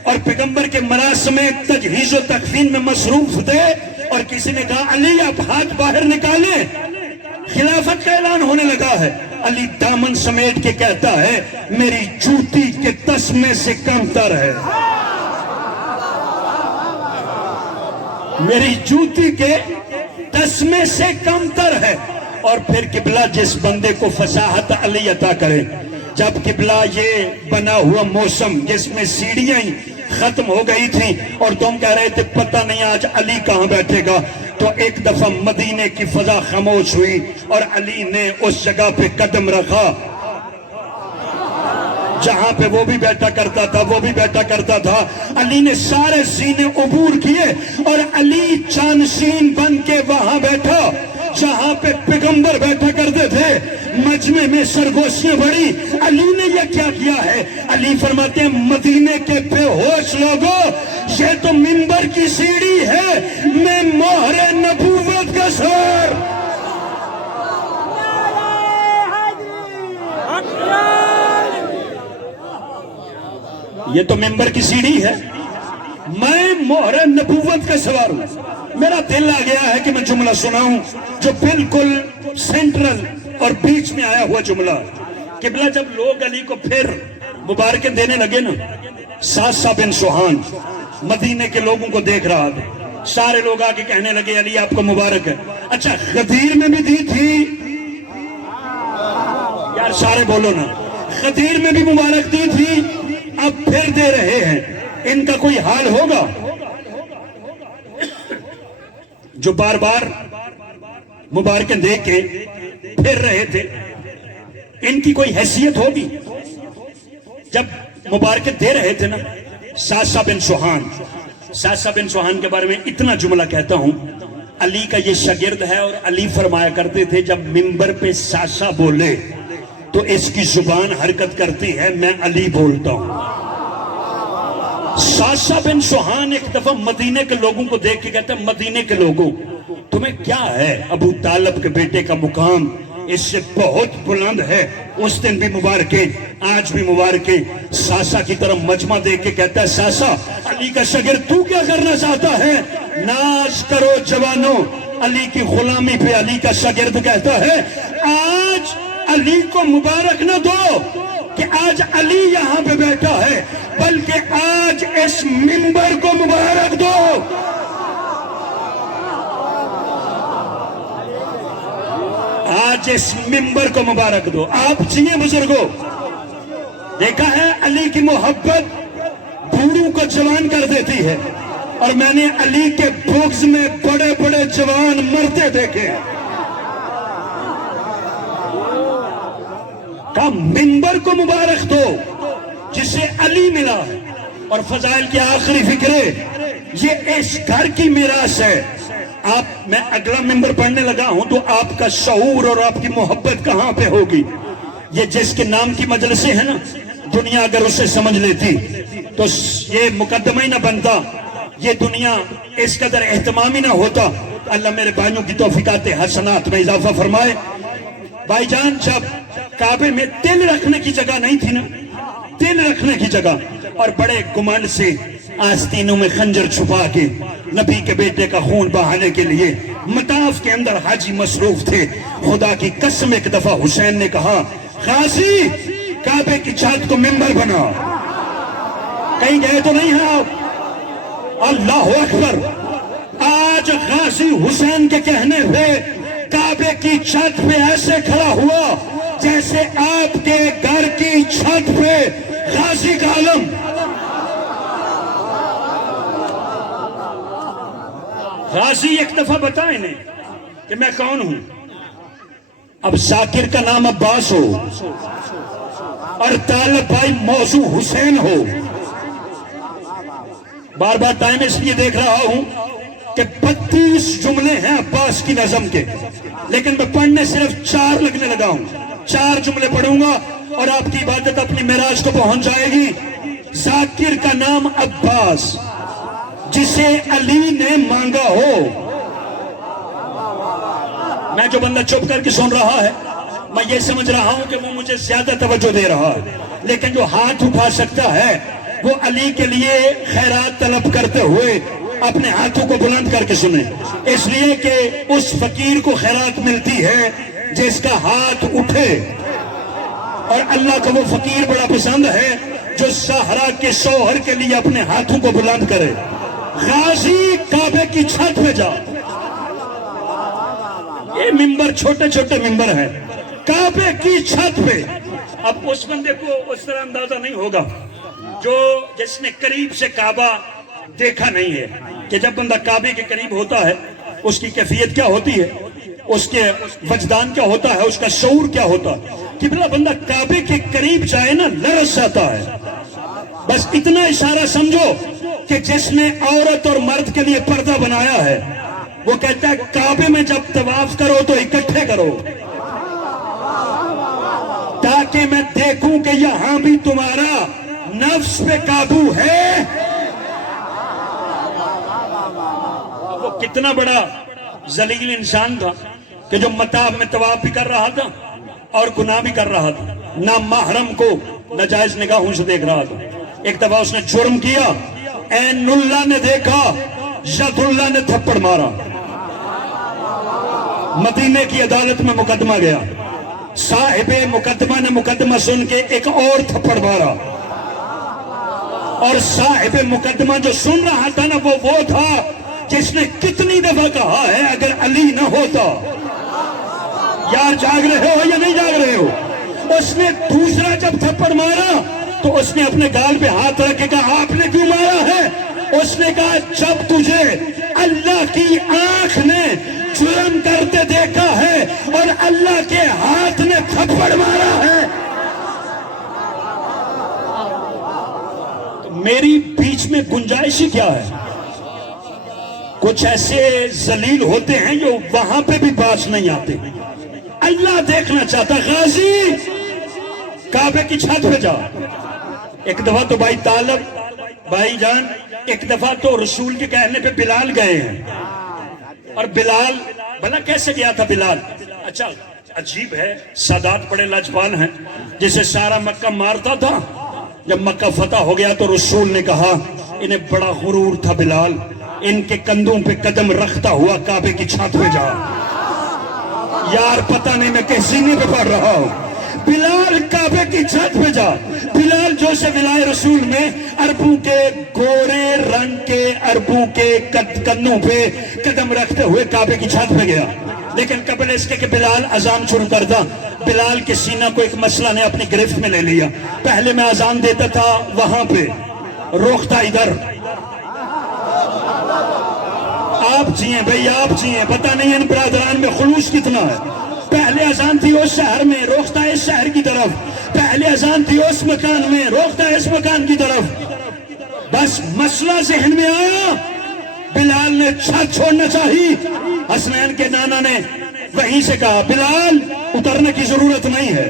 اور پیغمبر کے مراسم تجہیز و تکفین میں مصروف تھے، اور کسی نے کہا علی آپ ہاتھ باہر نکالیں، خلافت کا اعلان ہونے لگا ہے، علی دامن سمیٹ کے کہتا ہے میری جوتی کے تسمے سے کم تر ہے، میری جوتی کے تسمے سے کم تر ہے۔ اور پھر قبلہ جس بندے کو فصاحت علی عطا کرے، جب قبلہ یہ بنا ہوا موسم جس میں سیڑھیاں ہی ختم ہو گئی تھیں اور تم کہہ رہے تھے پتہ نہیں آج علی کہاں بیٹھے گا، تو ایک دفعہ مدینے کی فضا خاموش ہوئی اور علی نے اس جگہ پہ قدم رکھا جہاں پہ وہ بھی بیٹھا کرتا تھا، وہ بھی بیٹھا کرتا تھا۔ علی نے سارے سینے عبور کیے اور علی چانشین بن کے وہاں بیٹھا جہاں پہ پیغمبر بیٹھا کرتے تھے۔ مجمع میں سرگوشیاں بڑھی، علی نے یہ کیا کیا ہے؟ علی فرماتے ہیں مدینے کے بے ہوش لوگوں، یہ تو منبر کی سیڑھی ہے، میں مہر نبوت کا سر۔ یہ تو منبر کی سیڑھی ہے، میں مہر نبوت کا سوار ہوں۔ میرا دل آ گیا ہے کہ میں جملہ سناؤں جو بالکل سینٹرل اور بیچ میں آیا ہوا جملہ۔ قبلہ جب لوگ علی کو پھر مبارکیں دینے لگے نا، ساسا بن سوہان مدینے کے لوگوں کو دیکھ رہا تھا، سارے لوگ آ کے کہنے لگے علی آپ کو مبارک ہے۔ اچھا غدیر میں بھی دی تھی، یار سارے بولو نا، غدیر میں بھی مبارک دی تھی، اب پھر دے رہے ہیں، ان کا کوئی حال ہوگا؟ جو بار بار مبارکیں دے کے پھر رہے تھے، ان کی کوئی حیثیت ہوگی؟ جب مبارکیں دے رہے تھے نا، ساسا بن سوہان کے بارے میں اتنا جملہ کہتا ہوں، علی کا یہ شاگرد ہے اور علی فرمایا کرتے تھے جب منبر پہ ساسا بولے تو اس کی زبان حرکت کرتی ہے، میں علی بولتا ہوں۔ ساسا بن سوہان ایک دفعہ مدینے کے لوگوں کو دیکھ کے کہتا ہے مدینے کے لوگوں تمہیں کیا ہے؟ ابو طالب کے بیٹے کا مقام اس سے بہت بلند ہے۔ اس دن بھی مبارکیں، آج بھی مبارکیں۔ ساسا کی طرف مجمع دیکھ کے کہتا ہے ساسا علی کا شاگرد تو کیا کرنا چاہتا ہے؟ ناز کرو جوانوں، علی کی غلامی پہ علی کا شاگرد کہتا ہے آج علی کو مبارک نہ دو کہ آج علی یہاں پہ بیٹھا ہے، بلکہ آج اس منبر کو مبارک دو۔ آج اس منبر کو مبارک دو۔ آپ جیئے بزرگوں، دیکھا ہے علی کی محبت بوڑھوں کو جوان کر دیتی ہے، اور میں نے علی کے بغض میں بڑے بڑے جوان مرتے دیکھے۔ کہا منبر کو مبارک دو جسے علی ملا ہے، اور فضائل کی آخری فکرے یہ اس گھر کی میراث ہے۔ میں اگلا منبر پڑھنے لگا ہوں تو آپ کا شعور اور آپ کی محبت کہاں پہ ہوگی؟ یہ جس کے نام کی مجلسیں ہیں نا، دنیا اگر اسے سمجھ لیتی تو یہ مقدمہ ہی نہ بنتا، یہ دنیا اس قدر اہتمام ہی نہ ہوتا۔ اللہ میرے بھائیوں کی توفیقات حسنات میں اضافہ فرمائے۔ بھائی جان، جب کعبے میں تل رکھنے کی جگہ نہیں تھی نا، تل رکھنے کی جگہ، اور بڑے گمانڈ سے آستینوں میں خنجر چھپا کے نبی کے بیٹے کا خون بہانے کے لیے مطاف کے اندر حاجی مصروف تھے۔ خدا کی قسم ایک دفعہ حسین نے کہا غازی کعبے کی چھت کو منبر بنا۔ کہیں گئے تو نہیں ہیں آپ؟ اللہ اکبر۔ آج غازی حسین کے کہنے پہ کعبے کی چھت پہ ایسے کھڑا ہوا جیسے آپ کے گھر کی چھت پہ غازی کا علم۔ غازی ایک دفعہ بتا انہیں کہ میں کون ہوں۔ اب ذاکر کا نام عباس ہو اور طالب بھائی موضوع حسین ہو۔ بار بار ٹائم اس لیے دیکھ رہا ہوں کہ 32 جملے ہیں عباس کی نظم کے، لیکن میں پڑھنے صرف 4 لگنے لگا ہوں۔ 4 جملے پڑھوں گا اور آپ کی عبادت اپنی معراج کو پہنچ جائے گی۔ ذاکر کا نام عباس، جسے علی نے مانگا ہو۔ میں جو بندہ چپ کر کے سن رہا ہے میں یہ سمجھ رہا ہوں کہ وہ مجھے زیادہ توجہ دے رہا ہے، لیکن جو ہاتھ اٹھا سکتا ہے وہ علی کے لیے خیرات طلب کرتے ہوئے اپنے ہاتھوں کو بلند کر کے سنیں، اس لیے کہ اس فقیر کو خیرات ملتی ہے جس کا ہاتھ اٹھے، اور اللہ کا وہ فقیر بڑا پسند ہے جو زہرا کے شوہر کے لیے اپنے ہاتھوں کو بلند کرے۔ غازی کعبے کی چھت پہ جا، یہ ممبر چھوٹے چھوٹے ممبر ہیں، کعبے کی چھت پہ۔ اب اس بندے کو اس طرح اندازہ نہیں ہوگا جو جس نے قریب سے کعبہ دیکھا نہیں ہے، کہ جب بندہ کعبے کے قریب ہوتا ہے اس کی کیفیت کیا ہوتی ہے، اس کے وجدان کیا ہوتا ہے، اس کا شعور کیا ہوتا ہے۔ کہ بندہ کعبے کے قریب جائے نا لرز جاتا ہے۔ بس اتنا اشارہ سمجھو کہ جس نے عورت اور مرد کے لیے پردہ بنایا ہے وہ کہتا ہے کعبے میں جب طواف کرو تو اکٹھے کرو، تاکہ میں دیکھوں کہ یہاں بھی تمہارا نفس پہ قابو ہے۔ وہ کتنا بڑا ذلیل انسان تھا کہ جو مطاف میں طواف بھی کر رہا تھا اور گناہ بھی کر رہا تھا، نہ محرم کو ناجائز نگاہوں سے دیکھ رہا تھا۔ ایک دفعہ اس نے جرم کیا، عین اللہ نے دیکھا، ید اللہ نے تھپڑ مارا، مدینے کی عدالت میں مقدمہ گیا، صاحب مقدمہ نے مقدمہ سن کے ایک اور تھپڑ مارا، اور صاحب مقدمہ جو سن رہا تھا نا وہ تھا جس نے کتنی دفعہ کہا ہے اگر علی نہ ہوتا۔ یار جاگ رہے ہو یا نہیں جاگ رہے ہو؟ اس نے دوسرا جب تھپڑ مارا تو اس نے اپنے گال پہ ہاتھ رکھ کے کہا آپ نے کیوں مارا ہے؟ اس نے کہا جب تجھے اللہ کی آنکھ نے جرم کرتے دیکھا ہے اور اللہ کے ہاتھ نے تھپڑ مارا ہے، تو میری بیچ میں گنجائش ہی کیا ہے؟ کچھ ایسے ذلیل ہوتے ہیں جو وہاں پہ بھی باز نہیں آتے۔ اللہ دیکھنا چاہتا، غازی کعبے کی چھت پہ جا۔ ایک دفعہ تو بھائی طالب بھائی جان، ایک دفعہ تو رسول کے کہنے پہ بلال گئے ہیں، اور بلال بھلا کیسے گیا تھا بلال؟ اچھا عجیب ہے، سادات بڑے لاجوان ہیں، جسے سارا مکہ مارتا تھا، جب مکہ فتح ہو گیا تو رسول نے کہا انہیں بڑا غرور تھا بلال، ان کے کندھوں پہ قدم رکھتا ہوا کعبے کی چھت پہ جا۔ یار پتہ نہیں میں کس سینے پہ پڑھ رہا ہوں، بلال کعبے کی چھت پہ جا۔ بلال جو سے ولائے رسول میں عربوں کے گورے رنگ کے عربوں کے کندھوں پہ قدم رکھتے ہوئے کعبے کی چھت پہ گیا، لیکن قبل اس کے کہ بلال اذان شروع کرتا، بلال کے سینہ کو ایک مسئلہ نے اپنی گرفت میں لے لیا۔ پہلے میں اذان دیتا تھا وہاں پہ، رخ تھا ادھر۔ آپ جیئیں بھئی آپ جیئیں، پتہ نہیں ان برادران میں خلوص کتنا ہے۔ پہلے اذان تھی اس شہر میں، رخ تھا اس شہر کی طرف، پہلے اذان تھی اس مکان میں، رخ تھا اس مکان کی طرف۔ بس مسئلہ ذہن میں آیا، بلال نے چھت چھوڑنا چاہی، حسنین کے نانا نے وہیں سے کہا بلال اترنے کی ضرورت نہیں ہے۔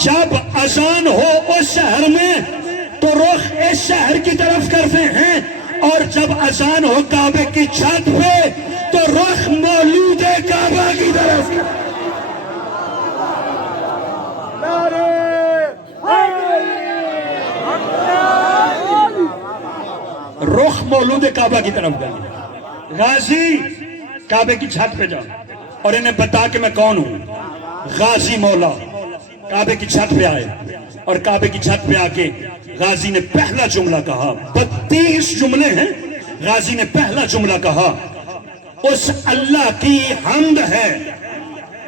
جب اذان ہو اس شہر میں تو رخ اس شہر کی طرف کرتے ہیں، اور جب اذان ہو کعبے کی چھت پہ تو رخ مولود کعبہ کی طرف۔ رخ مولود کعبہ کی طرف گئے۔ غازی کعبے کی چھت پہ جا اور انہیں بتا کہ میں کون ہوں۔ غازی مولا کعبے کی چھت پہ آئے، اور کعبے کی چھت پہ آ کے غازی نے پہلا جملہ کہا، 32 جملے ہیں، غازی نے پہلا جملہ کہا اس اللہ کی حمد ہے۔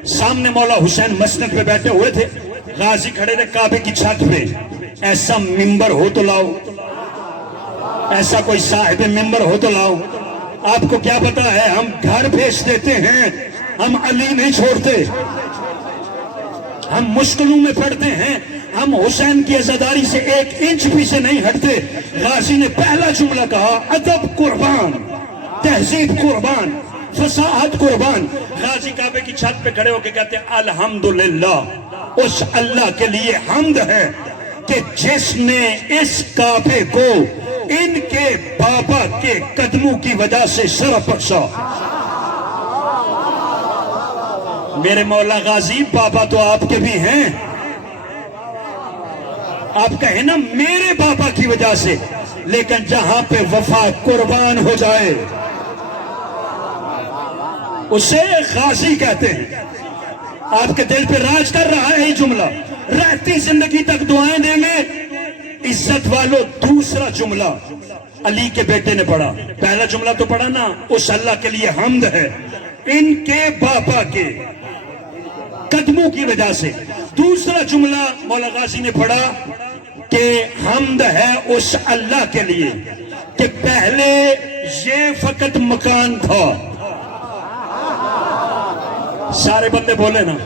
سامنے مولا حسین مسند پہ بیٹھے ہوئے تھے، غازی کھڑے تھے کعبے کی چھت پہ۔ ایسا ممبر ہو تو لاؤ، ایسا کوئی صاحب ممبر ہو تو لاؤ۔ آپ کو کیا پتا ہے ہم گھر بھیج دیتے ہیں، ہم علی نہیں چھوڑتے، ہم مشکلوں میں پڑتے ہیں، ہم حسین کی عزاداری سے 1 انچ پیچھے نہیں ہٹتے۔ غازی نے پہلا جملہ کہا، ادب قربان، تہذیب قربان، فصاحت قربان۔ غازی کعبے کی چھت پہ کھڑے ہو کے کہتے ہیں الحمدللہ، اس اللہ کے لیے حمد ہے کہ جس نے اس کعبے کو ان کے بابا کے قدموں کی وجہ سے شرف بخشا۔ میرے مولا غازی بابا تو آپ کے بھی ہیں، آپ کہیں نا میرے بابا کی وجہ سے، لیکن جہاں پہ وفا قربان ہو جائے اسے غازی کہتے ہیں۔ آپ کے دل پہ راج کر رہا ہے یہ جملہ، رہتی زندگی تک دعائیں دیں گے۔ عزت والو دوسرا جملہ علی کے بیٹے نے پڑھا، پہلا جملہ تو پڑھا نا، اس اللہ کے لیے حمد ہے ان کے بابا کے قدموں کی وجہ سے۔ دوسرا جملہ مولا غازی نے پڑھا کہ حمد ہے اس اللہ کے لیے کہ پہلے یہ فقط مکان تھا، سارے بندے بولے نا،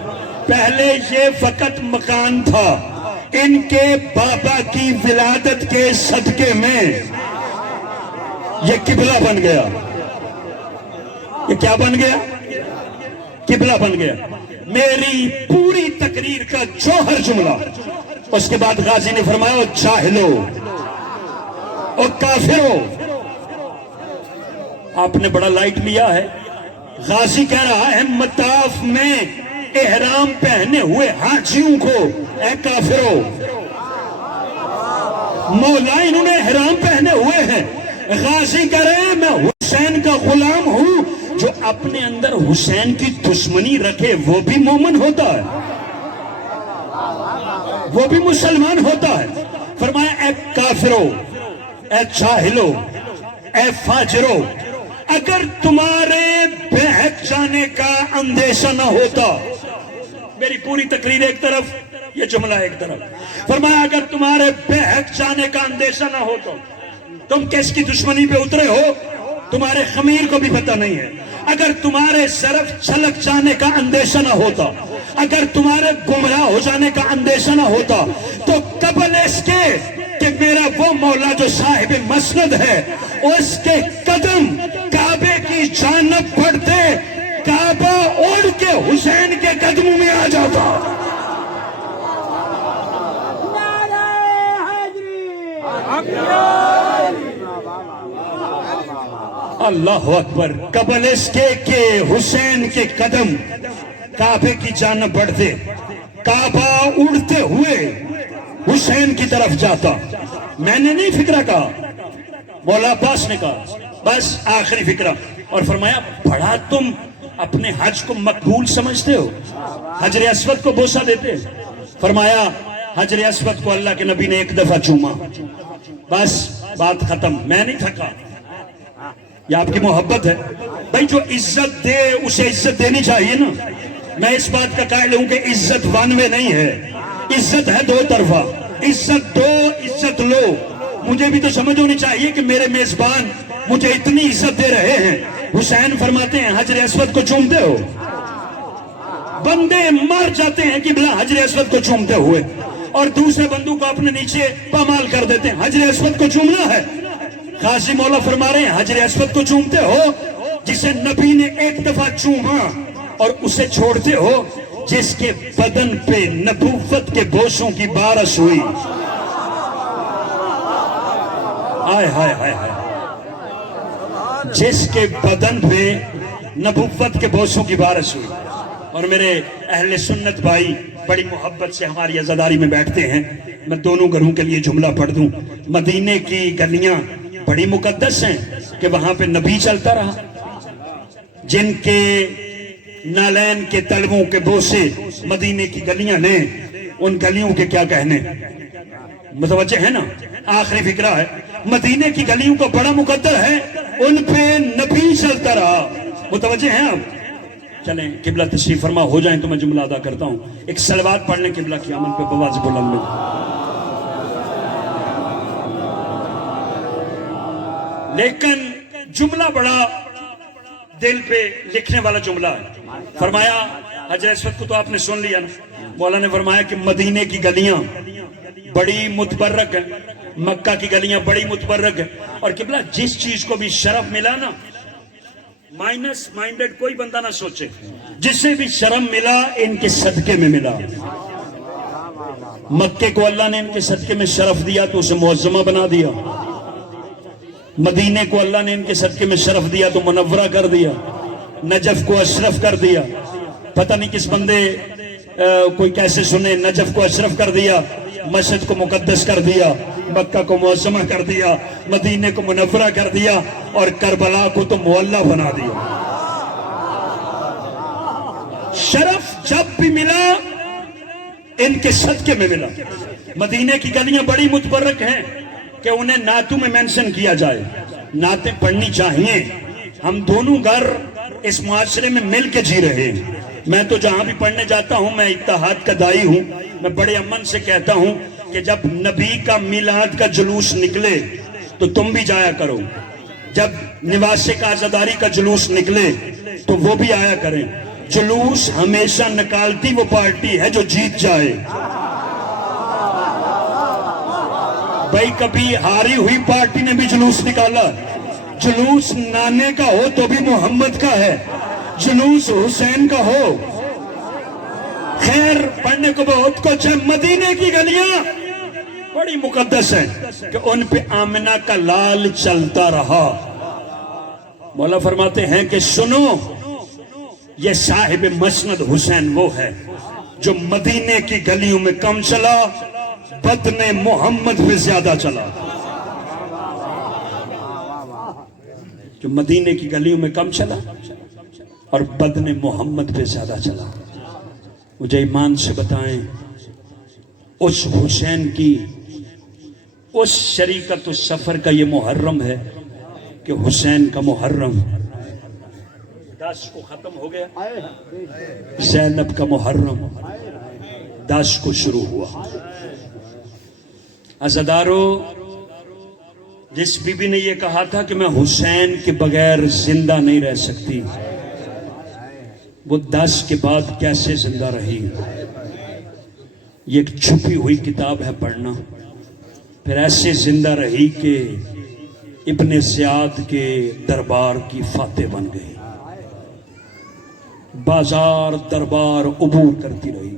پہلے یہ فقط مکان تھا، ان کے بابا کی ولادت کے صدقے میں یہ قبلہ بن گیا۔ یہ کیا بن گیا؟ قبلہ بن گیا۔ میری پوری تقریر کا جوہر جملہ، اس کے بعد غازی نے فرمایا او جاہلو او کافرو۔ آپ نے بڑا لائٹ لیا ہے، غازی کہہ رہا ہے مطاف میں احرام پہنے ہوئے حاجیوں کو اے کافرو۔ مولا انہوں نے احرام پہنے ہوئے ہیں، غازی کہہ رہے ہیں میں حسین کا غلام ہوں، جو اپنے اندر حسین کی دشمنی رکھے وہ بھی مومن ہوتا ہے، وہ بھی مسلمان ہوتا ہے۔ فرمایا اے کافرو، اے جاہلو، اے فاجرو، اگر تمہارے بہک جانے کا اندیشہ نہ ہوتا، میری پوری تقریر ایک طرف، یہ جملہ ایک طرف، فرمایا اگر تمہارے بہک جانے کا اندیشہ نہ ہوتا، تم کس کی دشمنی پہ اترے ہو تمہارے خمیر کو بھی پتہ نہیں ہے، اگر تمہارے ظرف چھلک جانے کا اندیشہ نہ ہوتا، اگر تمہارے گمراہ ہو جانے کا اندیشہ نہ ہوتا، تو قبل اس کے کہ میرا وہ مولا جو صاحب مسند ہے اس کے قدم کعبے کی جانب بڑھتے، کعبہ اڑ کے حسین کے قدموں میں آ جاتا۔ اللہ اکبر۔ قبل اس کے کہ حسین کے قدم کعبے کی جانب بڑھتے، کعبہ اڑتے ہوئے حسین کی طرف جاتا۔ میں نے نہیں فکرہ کہا، مولا عباس نے کہا، بس آخری فکرہ، اور فرمایا بڑا تم اپنے حج کو مقبول سمجھتے ہو، حجر اسود کو بوسہ دیتے۔ فرمایا حجر اسود کو اللہ کے نبی نے ایک دفعہ چوما، بس بات ختم۔ میں نہیں تھکا، یہ آپ کی محبت ہے بھائی، جو عزت دے اسے عزت دینی چاہیے نا۔ میں اس بات کا قائل ہوں کہ عزت ون وے نہیں ہے، عزت ہے دو طرفہ، عزت دو عزت لو۔ مجھے بھی تو سمجھ ہونی چاہیے کہ میرے میزبان مجھے اتنی عزت دے رہے ہیں۔ حسین فرماتے ہیں حجر اسود کو چومتے ہو، بندے مر جاتے ہیں قبلہ حجر اسود کو چومتے ہوئے، اور دوسرے بندوں کو اپنے نیچے پامال کر دیتے ہیں۔ حجر اسود کو چومنا ہے، غازی مولا فرما رہے ہیں حجر اسود کو چومتے ہو جسے نبی نے ایک دفعہ چوما، اور اسے چھوڑتے ہو جس کے بدن پہ نبوت کے بوسوں کی بارش ہوئی۔ آئے ہائے ہائے ہائے، جس کے بدن پہ نبوت کے بوسوں کی بارش ہوئی۔ اور میرے اہل سنت بھائی بڑی محبت سے ہماری عزاداری میں بیٹھتے ہیں، میں دونوں گھروں کے لیے جملہ پڑھ دوں۔ مدینے کی گلیاں بڑی مقدس ہیں کہ وہاں پہ نبی چلتا رہا، جن کے نالین کے تلووں کے بوسے مدینے کی گلیاں لیں، ان گلیوں کے کیا کہنے، متوجہ ہے نا۔ آخری فکرہ ہے، مدینے کی گلیوں کا بڑا مقدر ہے، ان پہ نبی چلتا رہا۔ متوجہ ہیں آپ؟ چلیں قبلہ تشریف فرما ہو جائیں تو میں جملہ ادا کرتا ہوں۔ ایک صلوات پڑھ لیں قبلہ کی عمل پہ بواز بلند میں۔ لیکن جملہ بڑا دل پہ لکھنے والا جملہ ہے۔ فرمایا حجر اسود کو تو آپ نے سن لیا نا، مولا نے فرمایا کہ مدینے کی گلیاں بڑی متبرک ہیں، مکہ کی گلیاں بڑی متبرک ہیں، اور قبلہ جس چیز کو بھی شرف ملا نا، مائنس مائنڈڈ کوئی بندہ نہ سوچے، جسے بھی شرم ملا ان کے صدقے میں ملا۔ مکے کو اللہ نے ان کے صدقے میں شرف دیا تو اسے معظمہ بنا دیا۔ مدینے کو اللہ نے ان کے صدقے میں شرف دیا تو منورہ کر دیا، نجف کو اشرف کر دیا، پتہ نہیں کس بندے کوئی کیسے سنے، نجف کو اشرف کر دیا، مسجد کو مقدس کر دیا، مکہ کو معظمہ کر دیا، مدینے کو منورہ کر دیا، اور کربلا کو تو معلیٰ بنا دیا۔ شرف جب بھی ملا ان کے صدقے میں ملا۔ مدینے کی گلیاں بڑی متبرک ہیں کہ انہیں نعتوں میں مینشن کیا جائے، نعتیں پڑھنی چاہیے۔ ہم دونوں گھر اس معاشرے میں مل کے جی رہے ہیں۔ میں تو جہاں بھی پڑھنے جاتا ہوں میں اتحاد کا دائی ہوں، میں بڑے امن سے کہتا ہوں کہ جب نبی کا میلاد کا جلوس نکلے تو تم بھی جایا کرو، جب نواز کا عزاداری کا جلوس نکلے تو وہ بھی آیا کریں۔ جلوس ہمیشہ نکالتی وہ پارٹی ہے جو جیت جائے۔ بھائی کبھی ہاری ہوئی پارٹی نے بھی جلوس نکالا، جلوس نانے کا ہو تو بھی محمد کا ہے، جلوس حسین کا ہو۔ خیر پڑھنے کو بہت کچھ ہے، مدینے کی گلیاں بڑی مقدس ہیں کہ ان پہ آمنہ کا لال چلتا رہا۔ مولا فرماتے ہیں کہ سنو، یہ صاحب مسند حسین وہ ہے جو مدینے کی گلیوں میں کم چلا، بدن محمد پہ زیادہ چلا۔ جو مدینے کی گلیوں میں کم چلا اور بدن محمد پہ زیادہ چلا۔ مجھے ایمان سے بتائیں، اس حسین کی اس شریکت السفر کا یہ محرم ہے کہ حسین کا محرم 10 کو ختم ہو گیا، زینب کا محرم 10 کو شروع ہوا۔ عزادارو، جس بی بی نے یہ کہا تھا کہ میں حسین کے بغیر زندہ نہیں رہ سکتی، وہ 10 کے بعد کیسے زندہ رہی؟ یہ ایک چھپی ہوئی کتاب ہے، پڑھنا۔ پھر ایسے زندہ رہی کہ ابن زیاد کے دربار کی فاتح بن گئی، بازار دربار عبور کرتی رہی۔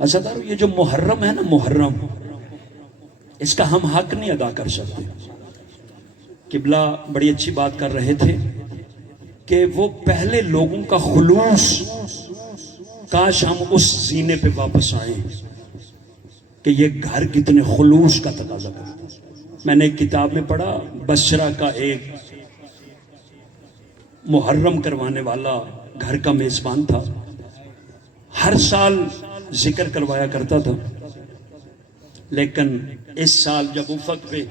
عزادارو، یہ جو محرم ہے نا، محرم، اس کا ہم حق نہیں ادا کر سکتے۔ قبلہ بڑی اچھی بات کر رہے تھے کہ وہ پہلے لوگوں کا خلوص، کاش ہم اس زینے پہ واپس آئیں کہ یہ گھر کتنے خلوص کا تقاضا کرتا ہے۔ میں نے ایک کتاب میں پڑھا، بصرہ کا ایک محرم کروانے والا گھر کا میزبان تھا، ہر سال ذکر کروایا کرتا تھا، لیکن اس سال جب افق پہ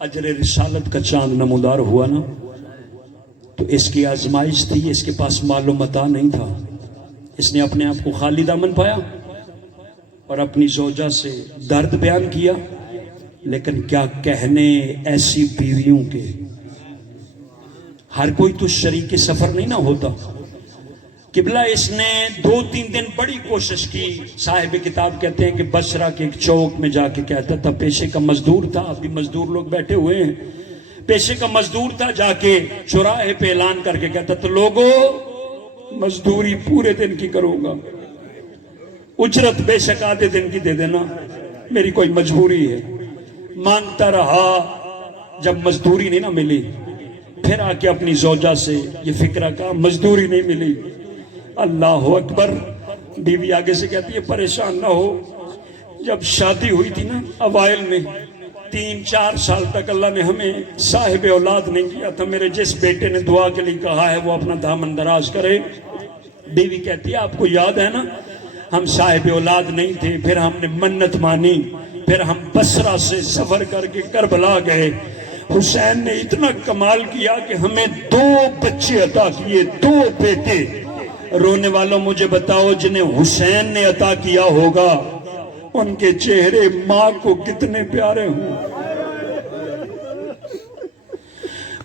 اجر رسالت کا چاند نمودار ہوا نا، تو اس کی آزمائش تھی، اس کے پاس مال و متاع نہیں تھا، اس نے اپنے آپ کو خالی دامن پایا اور اپنی زوجہ سے درد بیان کیا۔ لیکن کیا کہنے ایسی بیویوں کے، ہر کوئی تو شریک سفر نہیں نہ ہوتا۔ قبلہ اس نے 2-3 دن بڑی کوشش کی۔ صاحب کتاب کہتے ہیں کہ بصرہ کے ایک چوک میں جا کے کہتا تھا، پیشے کا مزدور تھا، ابھی مزدور لوگ بیٹھے ہوئے ہیں، پیشے کا مزدور تھا، جا کے چوراہے پہ اعلان کر کے کہتا تھا، لوگوں مزدوری پورے دن کی کروں گا، اجرت بے شک آدھے دن کی دے دینا، میری کوئی مجبوری ہے۔ مانگتا رہا، جب مزدوری نہیں نہ ملی، پھر آ کے اپنی زوجہ سے یہ فکرہ کہا، مزدوری نہیں ملی، اللہ اکبر۔ بیوی آگے سے کہتی ہے پریشان نہ ہو، جب شادی ہوئی تھی نا اوائل میں 3-4 سال تک اللہ نے ہمیں صاحب اولاد نہیں کیا تھا، میرے جس بیٹے نے دعا کے لیے کہا ہے وہ اپنا دامن دراز کرے۔ بیوی کہتی ہے آپ کو یاد ہے نا، ہم صاحب اولاد نہیں تھے، پھر ہم نے منت مانی، پھر ہم بصرہ سے سفر کر کے کربلا گئے، حسین نے اتنا کمال کیا کہ ہمیں 2 بچے عطا کیے، 2 بیٹے۔ رونے والوں مجھے بتاؤ، جنہیں حسین نے عطا کیا ہوگا ان کے چہرے ماں کو کتنے پیارے ہوں،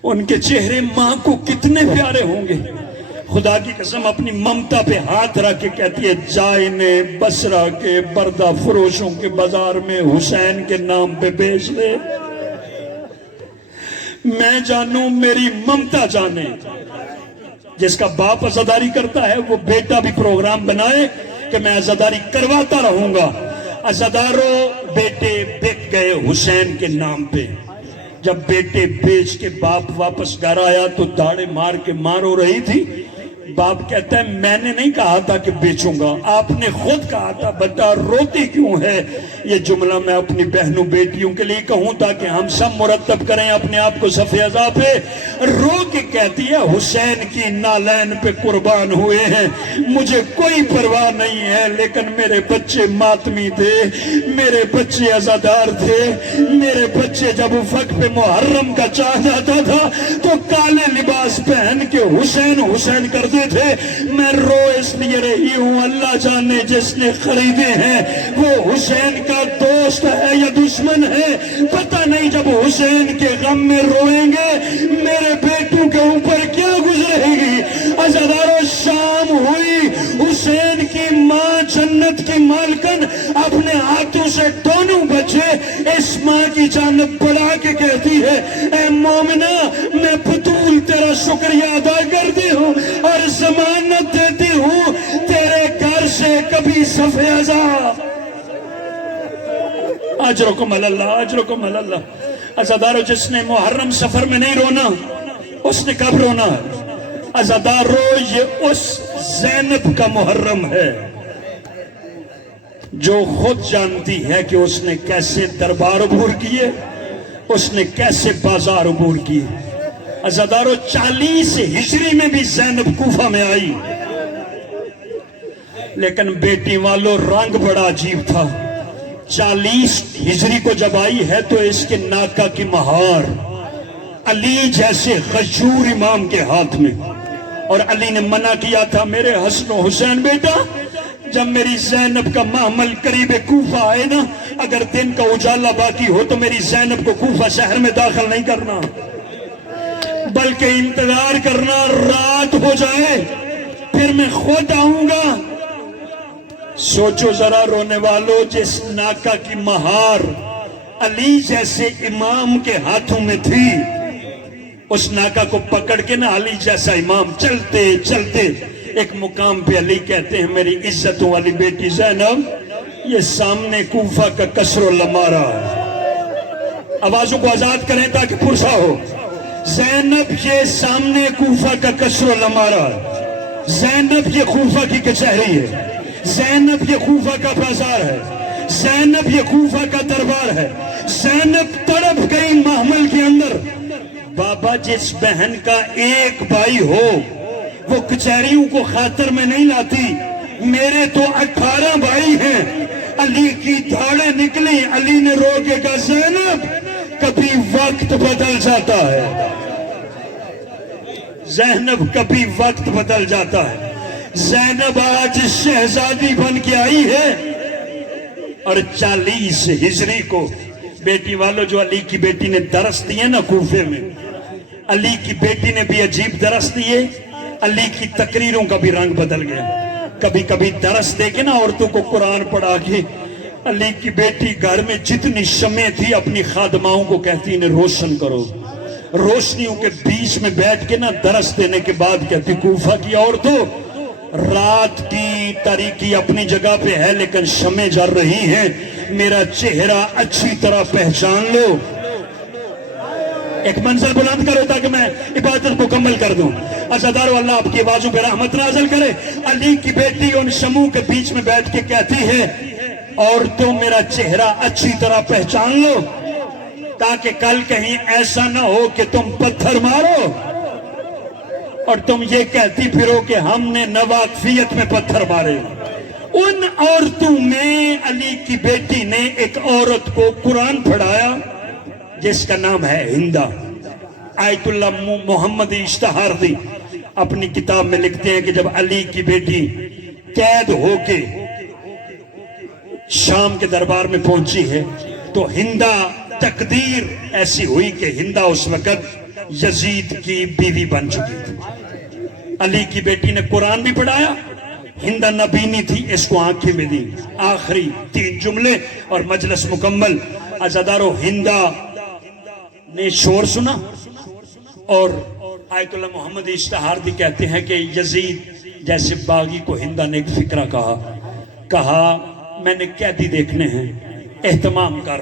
ان کے چہرے ماں کو کتنے پیارے ہوں گے۔ خدا کی قسم اپنی ممتا پہ ہاتھ رکھ کے کہتی ہے، جائنے بصرہ کے بردہ فروشوں کے بازار میں حسین کے نام پہ بیچ دے، میں جانوں میری ممتا جانے۔ جس کا باپ عزاداری کرتا ہے وہ بیٹا بھی پروگرام بنائے کہ میں عزاداری کرواتا رہوں گا۔ عزاداروں، بیٹے بک گئے حسین کے نام پہ، جب بیٹے بیچ کے باپ واپس گھر آیا تو داڑے مار کے ماں رو رہی تھی. باپ کہتا ہے میں نے نہیں کہا تھا کہ بیچوں گا, آپ نے خود کہا تھا, بیٹا روتی کیوں ہے؟ یہ جملہ میں اپنی بہنوں بیٹیوں کے لیے کہوں تاکہ ہم سب مرتب کریں اپنے آپ کو صف اعضاء پہ. رو کے کہتی ہے حسین کی نالین پہ قربان ہوئے ہیں, مجھے کوئی پرواہ نہیں ہے, لیکن میرے بچے ماتمی تھے, میرے بچے عزادار تھے, میرے بچے جب افق پہ محرم کا چاند آتا تھا تو کالے لباس پہن کے حسین حسین کرتے تھے. میں رو اس لیے رہی ہوں, اللہ جانے جس نے خریدے ہیں وہ حسین کا دوست ہے یا دشمن ہے, پتہ نہیں. جب حسین کے غم میں روئیں گے میرے بیٹوں کے اوپر کیا گزرے گی. عزادارو شام ہوئی, حسین کی ماں جنت کی مالکن اپنے ہاتھوں سے دونوں بچے اس ماں کی جانب بڑھا کے کہتی ہے, اے مومنہ میں بطول تیرا شکریہ ادا کرتی ہوں اور ضمانت دیتی ہوں تیرے گھر سے کبھی صف اعضاء. اجرکم اللہ, اجرکم اللہ. عزادارو جس نے محرم سفر میں نہیں رونا اس نے کب رونا؟ عزادارو یہ اس زینب کا محرم ہے جو خود جانتی ہے کہ اس نے کیسے دربار عبور کیے, اس نے کیسے بازار عبور کیے. عزادارو 40 ہجری میں بھی زینب کوفہ میں آئی, لیکن بیٹی والوں رنگ بڑا عجیب تھا. 40 ہجری کو جب آئی ہے تو اس کے ناکا کی مہار علی جیسے غیور امام کے ہاتھ میں, اور علی نے منع کیا تھا میرے حسن و حسین بیٹا جب میری زینب کا محمل قریب کوفہ آئے نا, اگر دن کا اجالا باقی ہو تو میری زینب کو کوفہ شہر میں داخل نہیں کرنا, بلکہ انتظار کرنا رات ہو جائے پھر میں خود آؤں گا. سوچو ذرا رونے والوں, جس ناکا کی مہار علی جیسے امام کے ہاتھوں میں تھی, اس ناکا کو پکڑ کے نا علی جیسا امام چلتے چلتے ایک مقام پہ علی کہتے ہیں میری عزتوں والی بیٹی زینب یہ سامنے کوفہ کا کسر و لمارا ہے. آوازوں کو آزاد کریں تاکہ پرسا ہو. زینب یہ سامنے کوفہ کا کسر و لمارا ہے, زینب یہ کوفہ کی کچہری ہے, زینب یہ کوفہ کا بازار ہے, زینب یہ کوفہ کا دربار ہے. زینب تڑپ گئی محمل کے اندر. بابا جس بہن کا ایک بھائی ہو وہ کچہریوں کو خاطر میں نہیں لاتی, میرے تو 18 بھائی ہیں. علی کی دھاڑیں نکلی, علی نے رو کے کہا زینب کبھی وقت بدل جاتا ہے, زینب کبھی وقت بدل جاتا ہے. زینب آج شہزادی بن کے آئی ہے اور 40 ہجری کو بیٹی والوں جو علی کی بیٹی نے درس دیے نا کوفے میں, علی کی بیٹی نے بھی عجیب درس دیے. علی کی تقریروں کا بھی رنگ بدل گیا. کبھی کبھی درس دے کے نا عورتوں کو قرآن پڑھا کے, علی کی بیٹی گھر میں جتنی شمع تھی اپنی خادماؤں کو کہتی انہیں روشن کرو. روشنیوں کے بیچ میں بیٹھ کے نا درس دینے کے بعد کہتی کوفہ کی عورتوں رات کی تاریکی اپنی جگہ پہ ہے لیکن شمع جل رہی ہیں, میرا چہرہ اچھی طرح پہچان لو. ایک منظر بلند کرو تاکہ میں عبادت مکمل کر دوں. عزادارو اللہ آپ کی آوازوں پہ رحمت نازل کرے. علی کی بیٹی ان شمعوں کے بیچ میں بیٹھ کے کہتی ہے اور تم میرا چہرہ اچھی طرح پہچان لو تاکہ کل کہیں ایسا نہ ہو کہ تم پتھر مارو اور تم یہ کہتی پھرو کہ ہم نے نواقفیت میں پتھر مارے. ان عورتوں میں علی کی بیٹی نے ایک عورت کو قرآن پڑھایا جس کا نام ہے ہندا. آیت اللہ محمد اشتہاردی اپنی کتاب میں لکھتے ہیں کہ جب علی کی بیٹی قید ہو کے شام کے دربار میں پہنچی ہے تو ہندا تقدیر ایسی ہوئی کہ ہندا اس وقت یزید کی بیوی بن چکی تھی. علی کی بیٹی نے قرآن بھی پڑھایا, ہندا نبینی تھی, اس کو آنکھیں میں دی. آخری 3 جملے اور مجلس مکمل. عزادارو ہندا نے شور سنا اور آیت اللہ محمد اشتہاردی کہتے ہیں کہ یزید جیسے باغی کو ہندا نے ایک فکرہ کہا, کہا میں نے قیدی دیکھنے ہیں, اہتمام کر.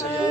Allah